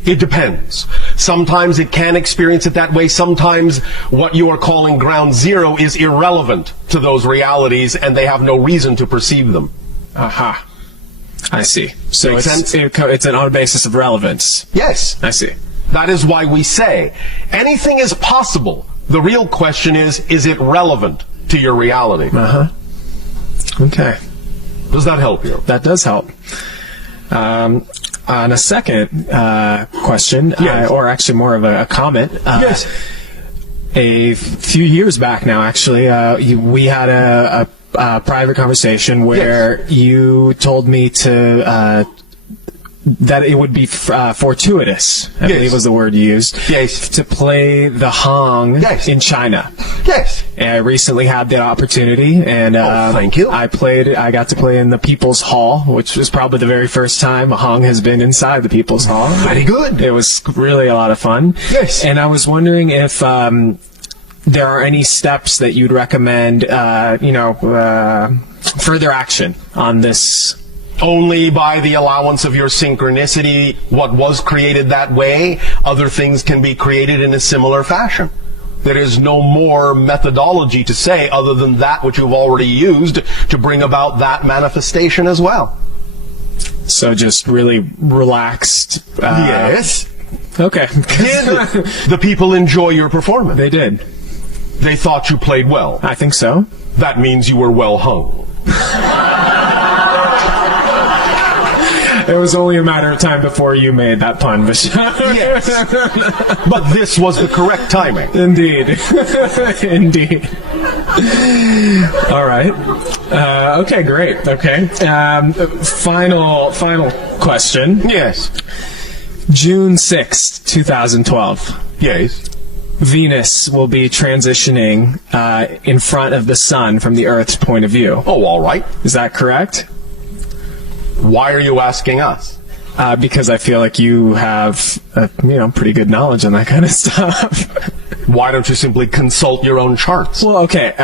It depends. Sometimes it can experience it that way. Sometimes what you are calling ground zero is irrelevant to those realities, and they have no reason to perceive them. Aha. I see. So Makes sense? it's on a basis of relevance. Yes. I see. That is why we say anything is possible. The real question is it relevant to your reality? Uh-huh. Okay. Does that help you? That does help. On a second question, Yes. or actually more of a comment. Yes. A few years back now, actually, we had a private conversation where you told me to that it would be fortuitous, I believe was the word you used, Yes. to play the Hong Yes. in China. Yes. And I recently had the opportunity, and thank you. I got to play in the People's Hall, which was probably the very first time a Hong has been inside the People's Hall. Very good. It was really a lot of fun. Yes. And I was wondering if there are any steps that you'd recommend, further action on this. Only by the allowance of your synchronicity, what was created that way, other things can be created in a similar fashion. There is no more methodology to say other than that which you've already used to bring about that manifestation as well. So just really relaxed. Yes. Okay. Did the people enjoy your performance? They did. They thought you played well. I think so. That means you were well hung. It was only a matter of time before you made that pun, Bashar. Yes. But this was the correct timing. Indeed. Indeed. All right. Okay, great. Okay. Final question. Yes. June 6th, 2012. Yes. Venus will be transitioning in front of the sun from the Earth's point of view. Oh, all right. Is that correct? Why are you asking us? Because I feel like you have, pretty good knowledge on that kind of stuff. Why don't you simply consult your own charts? Well, okay.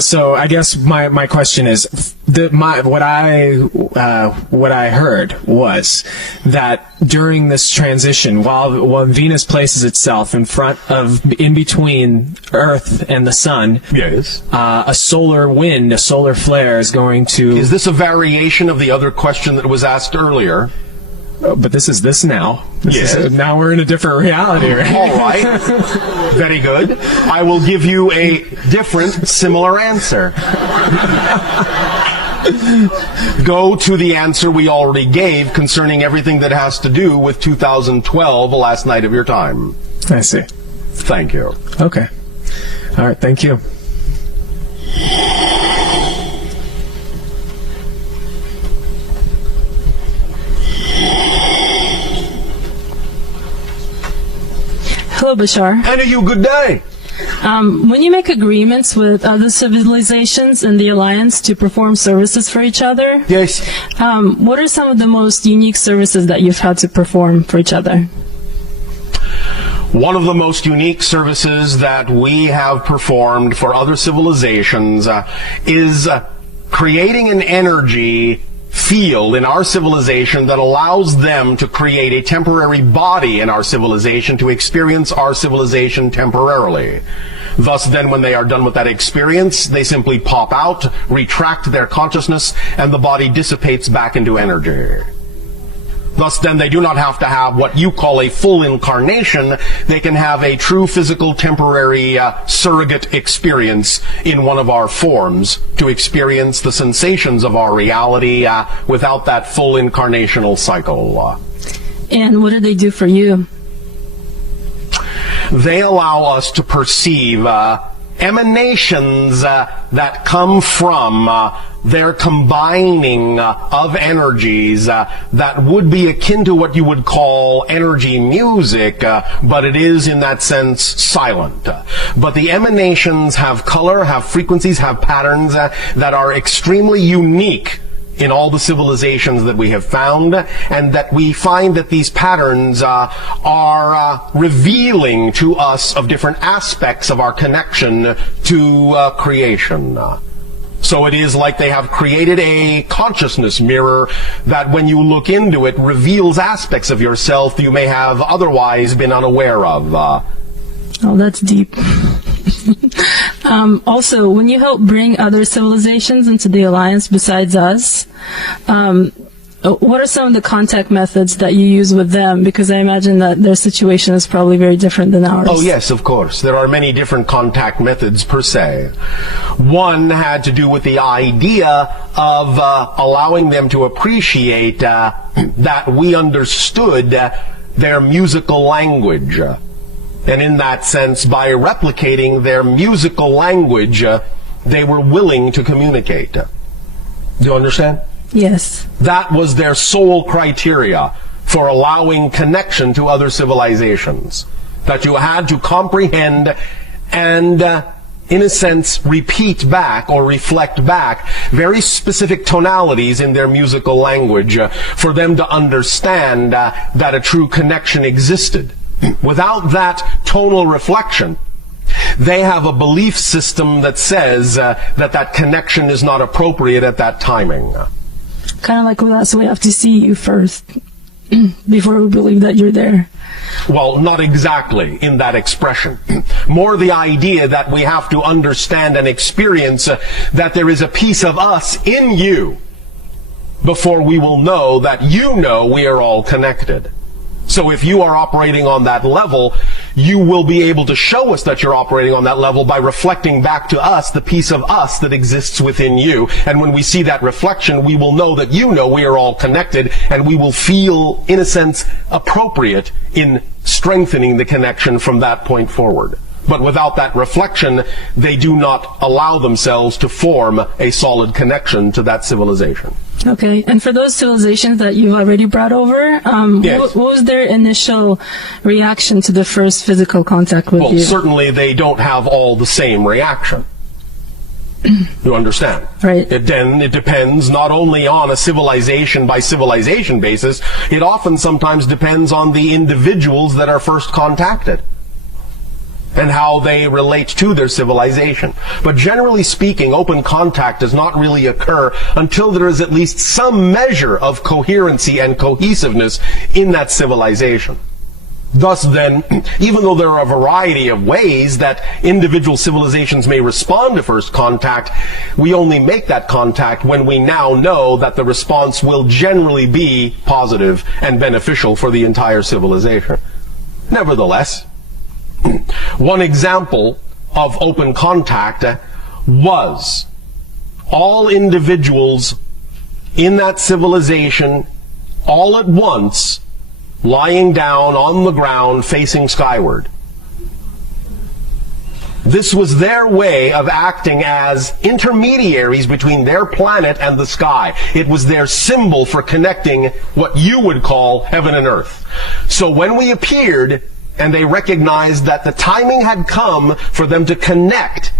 So I guess my question is, what I heard was that during this transition, while Venus places itself in between Earth and the Sun, Yes. a solar wind, a solar flare is going to. Is this a variation of the other question that was asked earlier? But this is this now. Yes. Now we're in a different reality, right? All right. Very good. I will give you a different, similar answer. Go to the answer we already gave concerning everything that has to do with 2012, the last night of your time. I see. Thank you. Okay. All right. Thank you. Hello, Bashar. And a you good day. When you make agreements with other civilizations in the Alliance to perform services for each other, Yes. what are some of the most unique services that you've had to perform for each other? One of the most unique services that we have performed for other civilizations is creating an energy field in our civilization that allows them to create a temporary body in our civilization to experience our civilization temporarily. Thus, then, when they are done with that experience, they simply pop out, retract their consciousness, and the body dissipates back into energy. Thus, then, they do not have to have what you call a full incarnation. They can have a true physical temporary surrogate experience in one of our forms to experience the sensations of our reality without that full incarnational cycle. And what do they do for you? They allow us to perceive emanations that come from their combining of energies that would be akin to what you would call energy music, but it is in that sense silent. But the emanations have color, have frequencies, have patterns that are extremely unique in all the civilizations that we have found, and that we find that these patterns are revealing to us of different aspects of our connection to creation. So it is like they have created a consciousness mirror that when you look into it reveals aspects of yourself you may have otherwise been unaware of. Oh, that's deep. Also, when you help bring other civilizations into the Alliance besides us, what are some of the contact methods that you use with them? Because I imagine that their situation is probably very different than ours. Oh, yes, of course. There are many different contact methods per se. One had to do with the idea of allowing them to appreciate that we understood their musical language. And in that sense, by replicating their musical language, they were willing to communicate. Do you understand? Yes. That was their sole criteria for allowing connection to other civilizations, that you had to comprehend and, in a sense, repeat back or reflect back very specific tonalities in their musical language for them to understand that a true connection existed. Without that tonal reflection, they have a belief system that says that connection is not appropriate at that timing. Kind of like with us, we have to see you first before we believe that you're there. Well, not exactly in that expression. More the idea that we have to understand and experience that there is a piece of us in you before we will know that you know we are all connected. So if you are operating on that level, you will be able to show us that you're operating on that level by reflecting back to us the piece of us that exists within you. And when we see that reflection, we will know that you know we are all connected, and we will feel, in a sense, appropriate in strengthening the connection from that point forward. But without that reflection, they do not allow themselves to form a solid connection to that civilization. Okay, and for those civilizations that you've already brought over, Yes. what was their initial reaction to the first physical contact with Well, you? certainly they don't have all the same reaction. You understand? Right. It depends not only on a civilization by civilization basis, it often sometimes depends on the individuals that are first contacted and how they relate to their civilization. But generally speaking, open contact does not really occur until there is at least some measure of coherency and cohesiveness in that civilization. Thus then, even though there are a variety of ways that individual civilizations may respond to first contact, we only make that contact when we now know that the response will generally be positive and beneficial for the entire civilization. Nevertheless, one example of open contact was all individuals in that civilization all at once lying down on the ground facing skyward. This was their way of acting as intermediaries between their planet and the sky. It was their symbol for connecting what you would call heaven and earth. So when we appeared, and they recognized that the timing had come for them to connect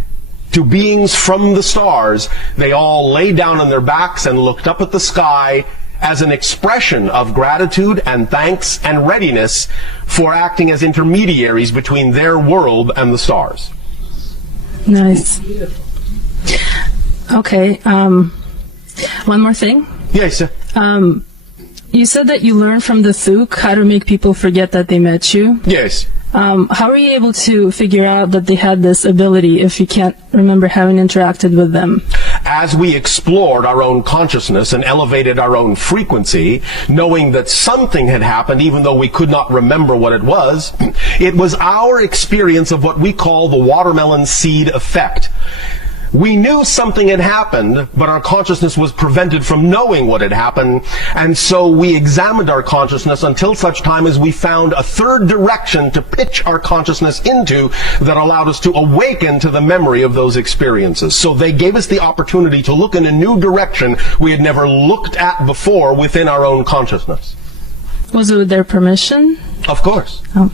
to beings from the stars, they all lay down on their backs and looked up at the sky as an expression of gratitude and thanks and readiness for acting as intermediaries between their world and the stars. Nice. Okay, one more thing. Yes. You said that you learned from the Thuk how to make people forget that they met you. Yes. How are you able to figure out that they had this ability if you can't remember having interacted with them? As we explored our own consciousness and elevated our own frequency, knowing that something had happened even though we could not remember what it was our experience of what we call the watermelon seed effect. We knew something had happened, but our consciousness was prevented from knowing what had happened, and so we examined our consciousness until such time as we found a third direction to pitch our consciousness into that allowed us to awaken to the memory of those experiences. So they gave us the opportunity to look in a new direction we had never looked at before within our own consciousness. Was it with their permission? Of course. Oh.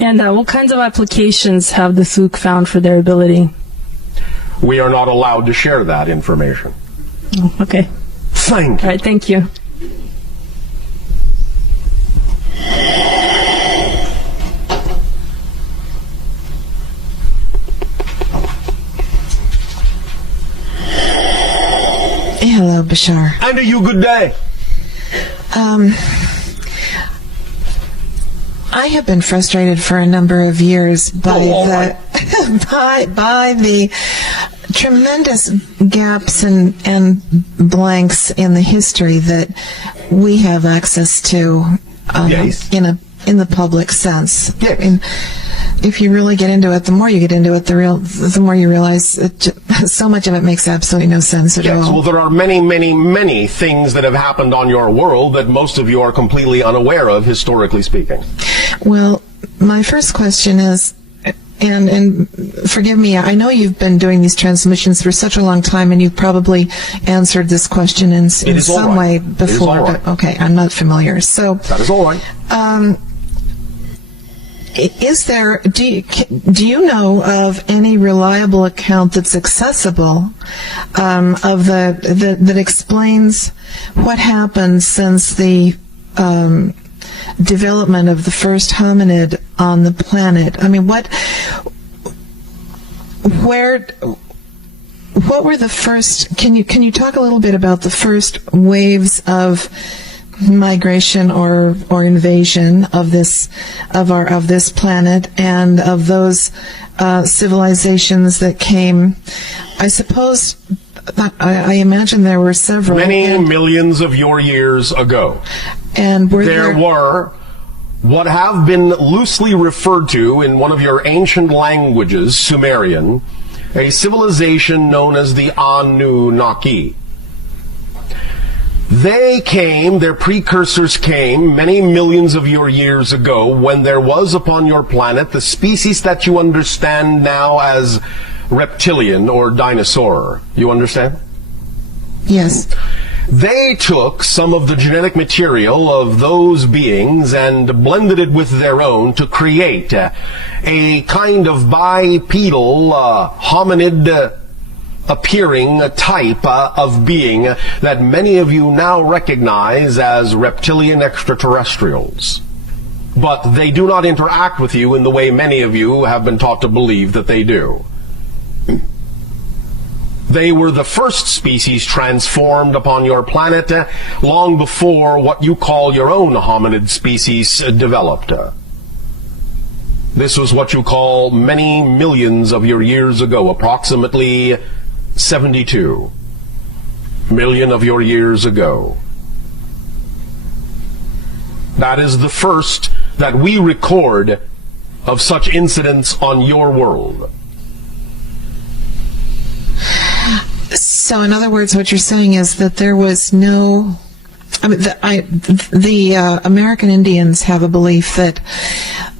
And what kinds of applications have the Thuk found for their ability? We are not allowed to share that information. Oh, okay. Thank you. All right, thank you. Hello, Bashar. And you good day. I have been frustrated for a number of years by by the tremendous gaps and blanks in the history that we have access to Yes. in the public sense. Yes. And if you really get into it, the more you get into it, the more you realize that so much of it makes absolutely no sense at Yes, all. well, there are many, many, many things that have happened on your world that most of you are completely unaware of, historically speaking. Well, my first question is, And forgive me, I know you've been doing these transmissions for such a long time, and you've probably answered this question in some way before. But okay, I'm not familiar. So that is all right. Is there? Do you know of any reliable account that's accessible of that explains what happened since the development of the first hominid on the planet? I mean, what were the first? Can you talk a little bit about the first waves of migration or invasion of this planet, and of those civilizations that came? I suppose, I imagine there were several. Many millions of your years ago. And there were what have been loosely referred to in one of your ancient languages, Sumerian, a civilization known as the Anunnaki. They came, their precursors came, many millions of your years ago, when there was upon your planet the species that you understand now as reptilian or dinosaur. You understand? Yes. They took some of the genetic material of those beings and blended it with their own to create a kind of bipedal hominid appearing type of being that many of you now recognize as reptilian extraterrestrials. But they do not interact with you in the way many of you have been taught to believe that they do. They were the first species transformed upon your planet long before what you call your own hominid species developed. This was what you call many millions of your years ago, approximately 72 million of your years ago. That is the first that we record of such incidents on your world. So, in other words, what you're saying is that there was no. I mean, the American Indians have a belief that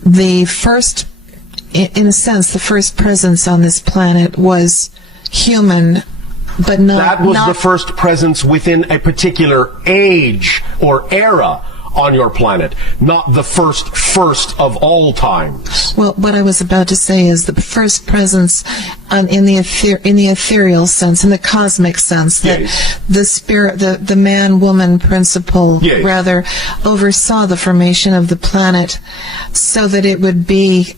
the first, in a sense, the first presence on this planet was human, but not. That was the first presence within a particular age or era on your planet, not the first of all times. Well, what I was about to say is the first presence in the ethereal sense, in the cosmic sense, that yes. the spirit, the man-woman principle, yes. rather, oversaw the formation of the planet so that it would be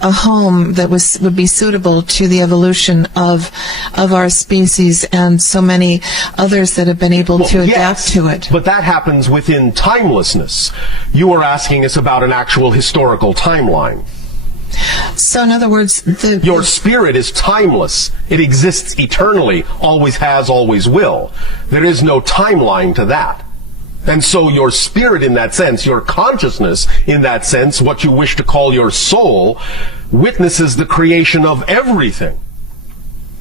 a home that would be suitable to the evolution of our species and so many others that have been able to adapt to it. But that happens within timelessness. You are asking us about an actual historical timeline. So, in other words, your spirit is timeless. It exists eternally, always has, always will. There is no timeline to that. And so your spirit in that sense, your consciousness in that sense, what you wish to call your soul, witnesses the creation of everything.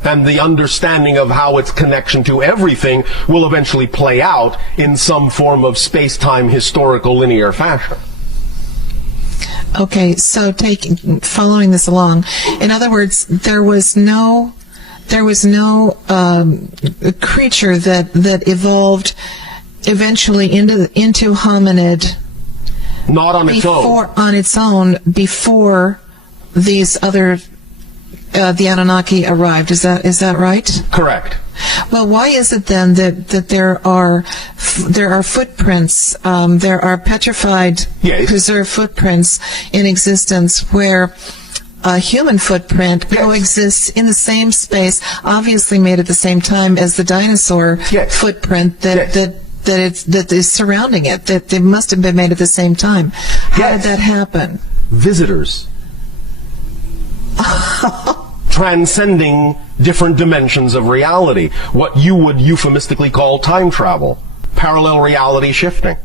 And the understanding of how its connection to everything will eventually play out in some form of space-time historical linear fashion. Okay, so following this along, in other words, there was no creature that evolved eventually into hominid. Not on its own. On its own, before these other the Anunnaki arrived. Is that right? Correct. Well, why is it then that there are footprints, there are petrified, yes. preserved footprints in existence where a human footprint yes. coexists in the same space, obviously made at the same time as the dinosaur yes. footprint that is surrounding it, that they must have been made at the same time. How did that happen? Visitors. Transcending different dimensions of reality. What you would euphemistically call time travel. Parallel reality shifting.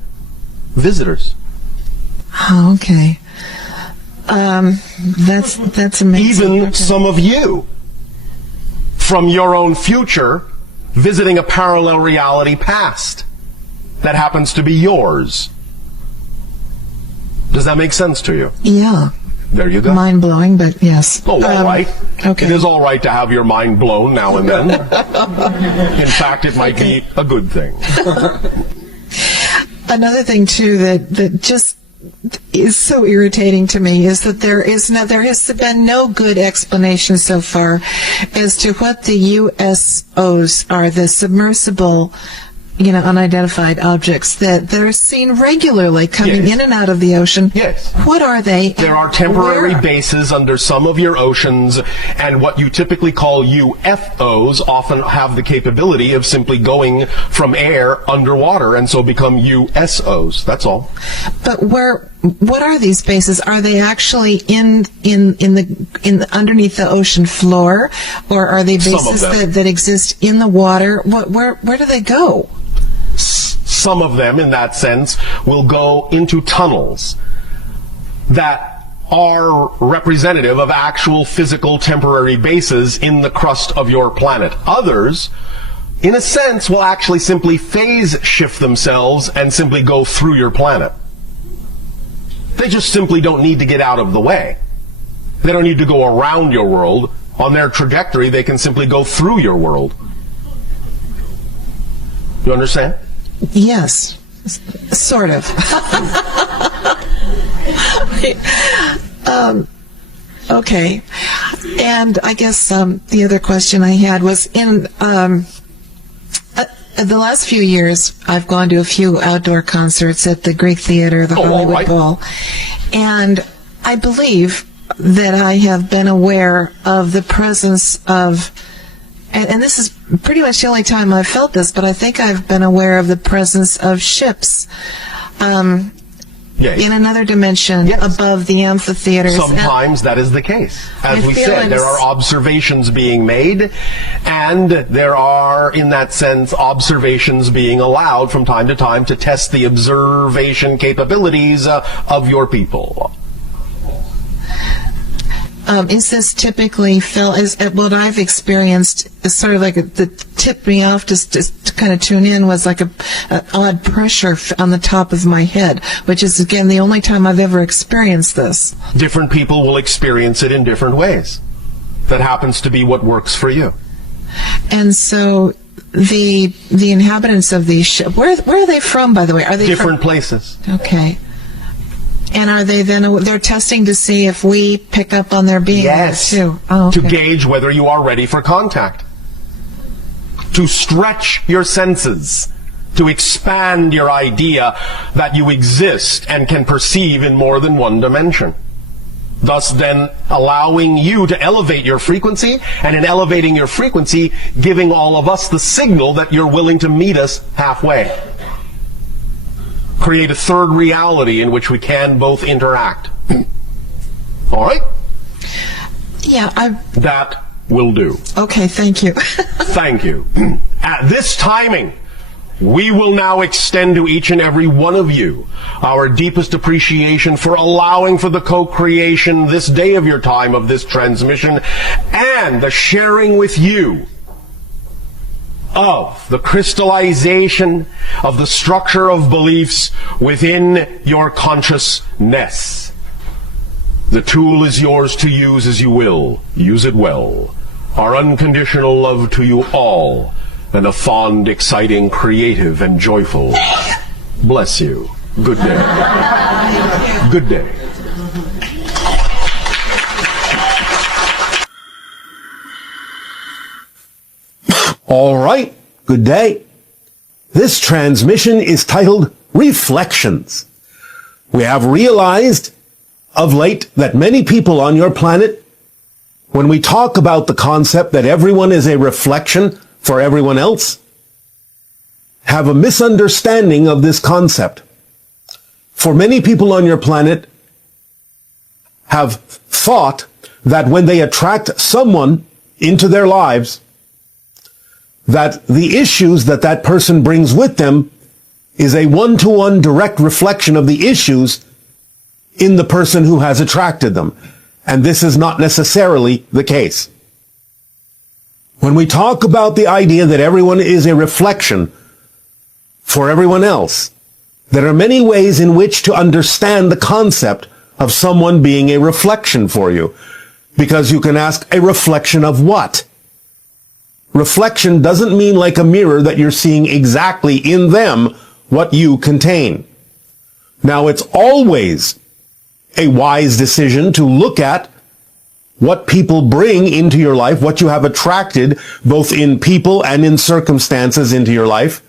Visitors. Oh, okay. That's amazing. Even some of you from your own future visiting a parallel reality past that happens to be yours. Does that make sense to you? Yeah. There you go. Mind blowing, but yes. Oh, all right. Okay. It is all right to have your mind blown now and then. In fact, it might be a good thing. Another thing too that just is so irritating to me is that there has been no good explanation so far as to what the USOs are, the submersible, unidentified objects that are seen regularly coming in and out of the ocean. Yes. What are they? There are temporary Where? bases under some of your oceans, and what you typically call UFOs often have the capability of simply going from air underwater and so become USOs. That's all. But what are these bases? Are they actually in the underneath the ocean floor, or are they bases that exist in the water? Where do they go? Some of them, in that sense, will go into tunnels that are representative of actual physical temporary bases in the crust of your planet. Others, in a sense, will actually simply phase shift themselves and simply go through your planet. They just simply don't need to get out of the way. They don't need to go around your world. On their trajectory, they can simply go through your world. You understand? Yes, sort of. Okay. And I guess the other question I had was in the last few years, I've gone to a few outdoor concerts at the Greek Theater, the Hollywood Bowl, and I believe that I have been aware of the presence of, and this is pretty much the only time I've felt this, but I think I've been aware of the presence of ships in another dimension above the amphitheaters. Sometimes that is the case. As we said, there are observations being made, and there are, in that sense, observations being allowed from time to time to test the observation capabilities of your people. Is this typically, Phil, is what I've experienced is sort of like the tipped me off just to kind of tune in was like an odd pressure on the top of my head, which is, again, the only time I've ever experienced this. Different people will experience it in different ways. That happens to be what works for you. And so the inhabitants of these ships, where are they from, by the way? Are they different places? Okay. And are they then, they're testing to see if we pick up on their being there too? Oh, okay. To gauge whether you are ready for contact. To stretch your senses. To expand your idea that you exist and can perceive in more than one dimension. Thus then allowing you to elevate your frequency, and in elevating your frequency, giving all of us the signal that you're willing to meet us halfway. Create a third reality in which we can both interact. All right? Yeah, that will do. Okay, thank you. Thank you. At this timing, we will now extend to each and every one of you our deepest appreciation for allowing for the co-creation this day of your time of this transmission and the sharing with you of the crystallization of the structure of beliefs within your consciousness. The tool is yours to use as you will. Use it well. Our unconditional love to you all, and a fond, exciting, creative, and joyful bless you. Good day. Good day. All right, good day. This transmission is titled Reflections. We have realized of late that many people on your planet, when we talk about the concept that everyone is a reflection for everyone else, have a misunderstanding of this concept. For many people on your planet have thought that when they attract someone into their lives, that the issues that that person brings with them is a one-to-one direct reflection of the issues in the person who has attracted them. And this is not necessarily the case. When we talk about the idea that everyone is a reflection for everyone else, there are many ways in which to understand the concept of someone being a reflection for you. Because you can ask, a reflection of what? Reflection doesn't mean like a mirror that you're seeing exactly in them what you contain. Now, it's always a wise decision to look at what people bring into your life, what you have attracted both in people and in circumstances into your life,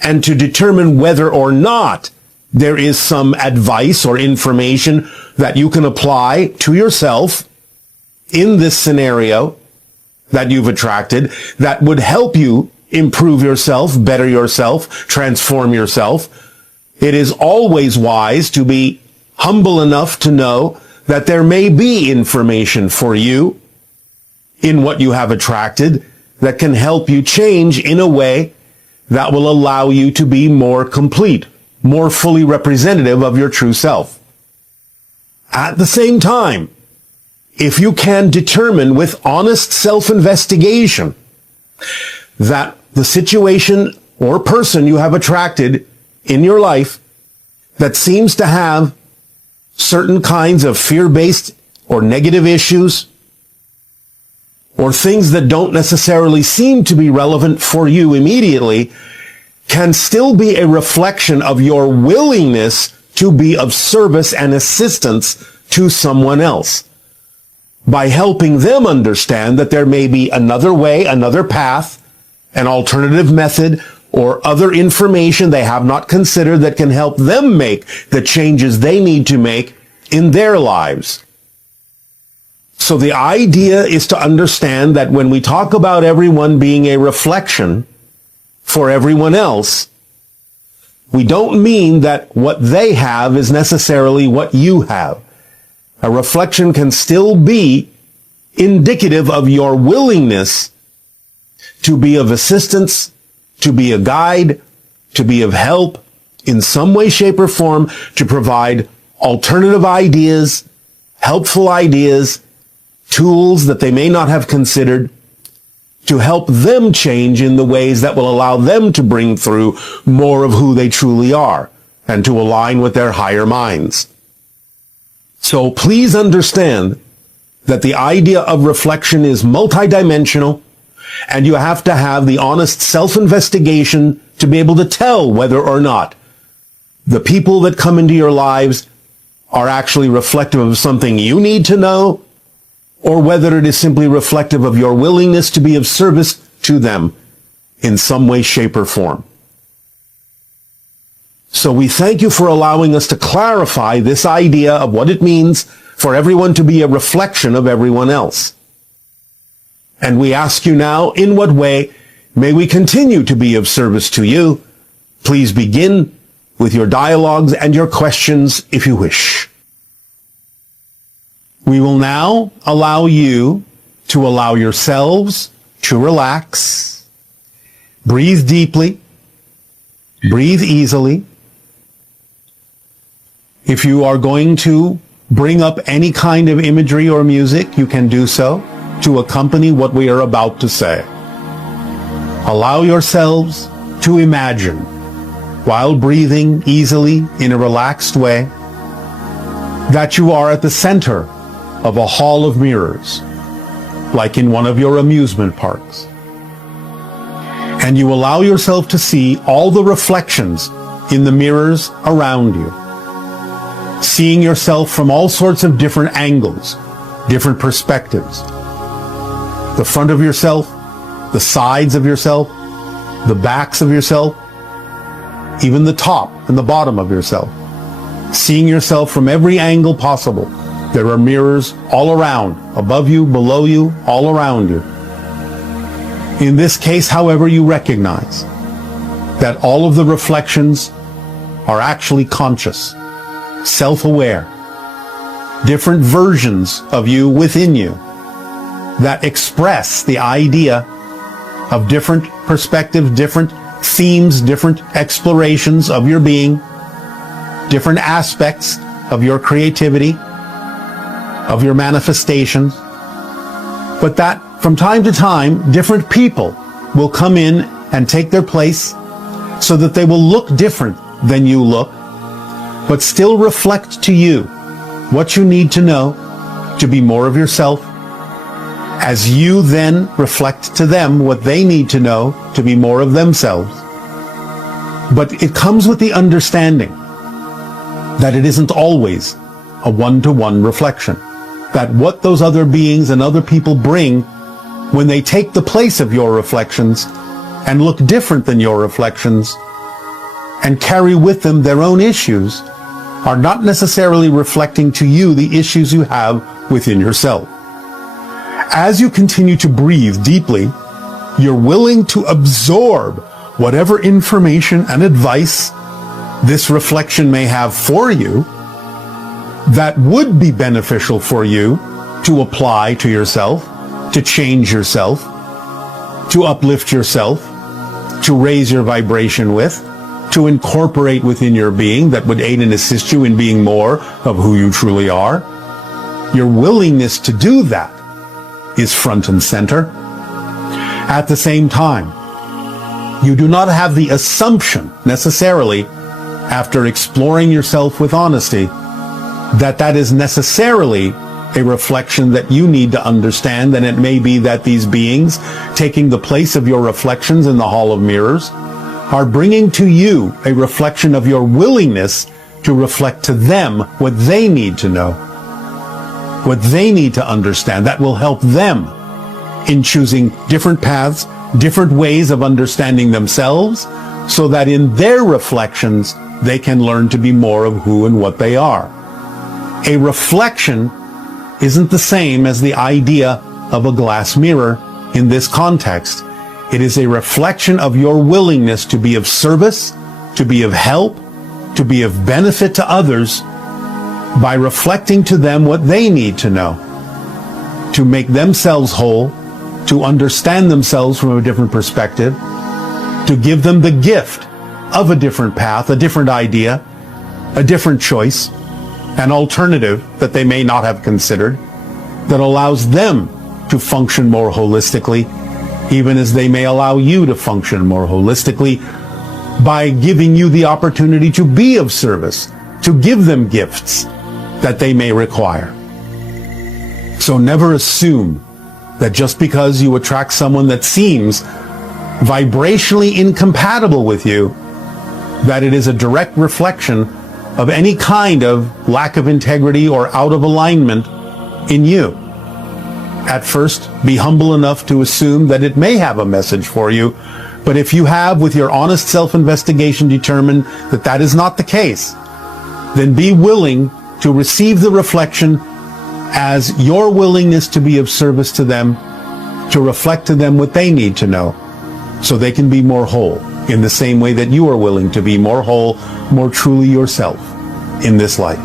and to determine whether or not there is some advice or information that you can apply to yourself in this scenario that you've attracted that would help you improve yourself, better yourself, transform yourself. It is always wise to be humble enough to know that there may be information for you in what you have attracted that can help you change in a way that will allow you to be more complete, more fully representative of your true self. At the same time, if you can determine with honest self-investigation that the situation or person you have attracted in your life that seems to have certain kinds of fear-based or negative issues or things that don't necessarily seem to be relevant for you immediately can still be a reflection of your willingness to be of service and assistance to someone else, by helping them understand that there may be another way, another path, an alternative method, or other information they have not considered that can help them make the changes they need to make in their lives. So the idea is to understand that when we talk about everyone being a reflection for everyone else, we don't mean that what they have is necessarily what you have. A reflection can still be indicative of your willingness to be of assistance, to be a guide, to be of help in some way, shape, or form, to provide alternative ideas, helpful ideas, tools that they may not have considered, to help them change in the ways that will allow them to bring through more of who they truly are and to align with their higher minds. So please understand that the idea of reflection is multidimensional, and you have to have the honest self-investigation to be able to tell whether or not the people that come into your lives are actually reflective of something you need to know, or whether it is simply reflective of your willingness to be of service to them in some way, shape, or form. So we thank you for allowing us to clarify this idea of what it means for everyone to be a reflection of everyone else. And we ask you now, in what way may we continue to be of service to you? Please begin with your dialogues and your questions if you wish. We will now allow you to allow yourselves to relax. Breathe deeply. Breathe easily. If you are going to bring up any kind of imagery or music, you can do so to accompany what we are about to say. Allow yourselves to imagine, while breathing easily in a relaxed way, that you are at the center of a hall of mirrors, like in one of your amusement parks. And you allow yourself to see all the reflections in the mirrors around you, seeing yourself from all sorts of different angles, different perspectives. The front of yourself, the sides of yourself, the backs of yourself, even the top and the bottom of yourself. Seeing yourself from every angle possible. There are mirrors all around, above you, below you, all around you. In this case, however, you recognize that all of the reflections are actually conscious, self-aware, different versions of you within you that express the idea of different perspectives, different themes, different explorations of your being, different aspects of your creativity, of your manifestations, but that from time to time, different people will come in and take their place so that they will look different than you look, but still reflect to you what you need to know to be more of yourself, as you then reflect to them what they need to know to be more of themselves. But it comes with the understanding that it isn't always a one-to-one reflection. That what those other beings and other people bring, when they take the place of your reflections and look different than your reflections and carry with them their own issues, are not necessarily reflecting to you the issues you have within yourself. As you continue to breathe deeply, you're willing to absorb whatever information and advice this reflection may have for you that would be beneficial for you to apply to yourself, to change yourself, to uplift yourself, to raise your vibration with, to incorporate within your being that would aid and assist you in being more of who you truly are. Your willingness to do that is front and center. At the same time, you do not have the assumption necessarily, after exploring yourself with honesty, that that is necessarily a reflection that you need to understand, and it may be that these beings, taking the place of your reflections in the Hall of Mirrors, are bringing to you a reflection of your willingness to reflect to them what they need to know, what they need to understand, that will help them in choosing different paths, different ways of understanding themselves, so that in their reflections, they can learn to be more of who and what they are. A reflection isn't the same as the idea of a glass mirror in this context. It is a reflection of your willingness to be of service, to be of help, to be of benefit to others by reflecting to them what they need to know, to make themselves whole, to understand themselves from a different perspective, to give them the gift of a different path, a different idea, a different choice, an alternative that they may not have considered, that allows them to function more holistically, even as they may allow you to function more holistically, by giving you the opportunity to be of service, to give them gifts that they may require. So never assume that just because you attract someone that seems vibrationally incompatible with you, that it is a direct reflection of any kind of lack of integrity or out of alignment in you. At first, be humble enough to assume that it may have a message for you, but if you have, with your honest self-investigation, determined that that is not the case, then be willing to receive the reflection as your willingness to be of service to them, to reflect to them what they need to know, so they can be more whole, in the same way that you are willing to be more whole, more truly yourself in this life,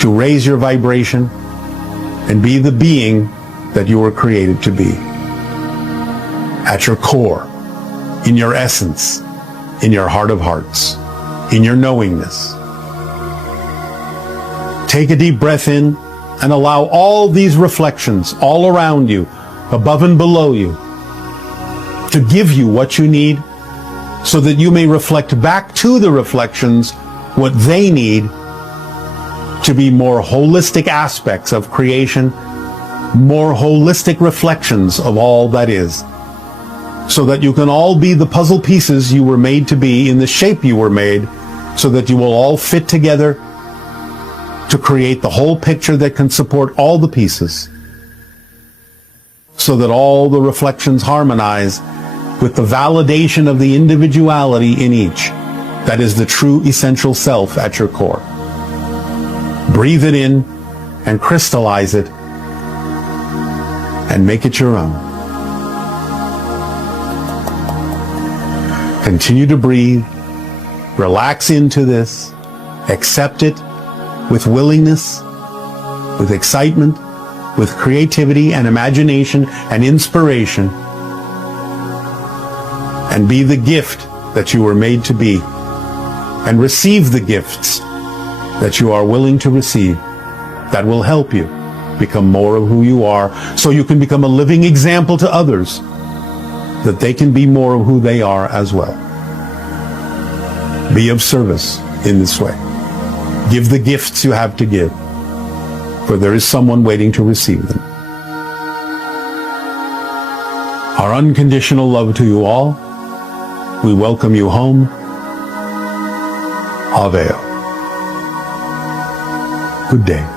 to raise your vibration and be the being that you were created to be. At your core, in your essence, in your heart of hearts, in your knowingness. Take a deep breath in and allow all these reflections all around you, above and below you, to give you what you need, so that you may reflect back to the reflections what they need to be more holistic aspects of creation, more holistic reflections of all that is, so that you can all be the puzzle pieces you were made to be in the shape you were made, so that you will all fit together to create the whole picture that can support all the pieces, so that all the reflections harmonize with the validation of the individuality in each. That is the true essential self at your core. Breathe it in and crystallize it and make it your own. Continue to breathe. Relax into this. Accept it with willingness, with excitement, with creativity and imagination and inspiration. And be the gift that you were made to be. And receive the gifts that you are willing to receive that will help you become more of who you are, so you can become a living example to others, that they can be more of who they are as well. Be of service in this way. Give the gifts you have to give. for there is someone waiting to receive them. Our unconditional love to you all. We welcome you home. Aveo. Good day.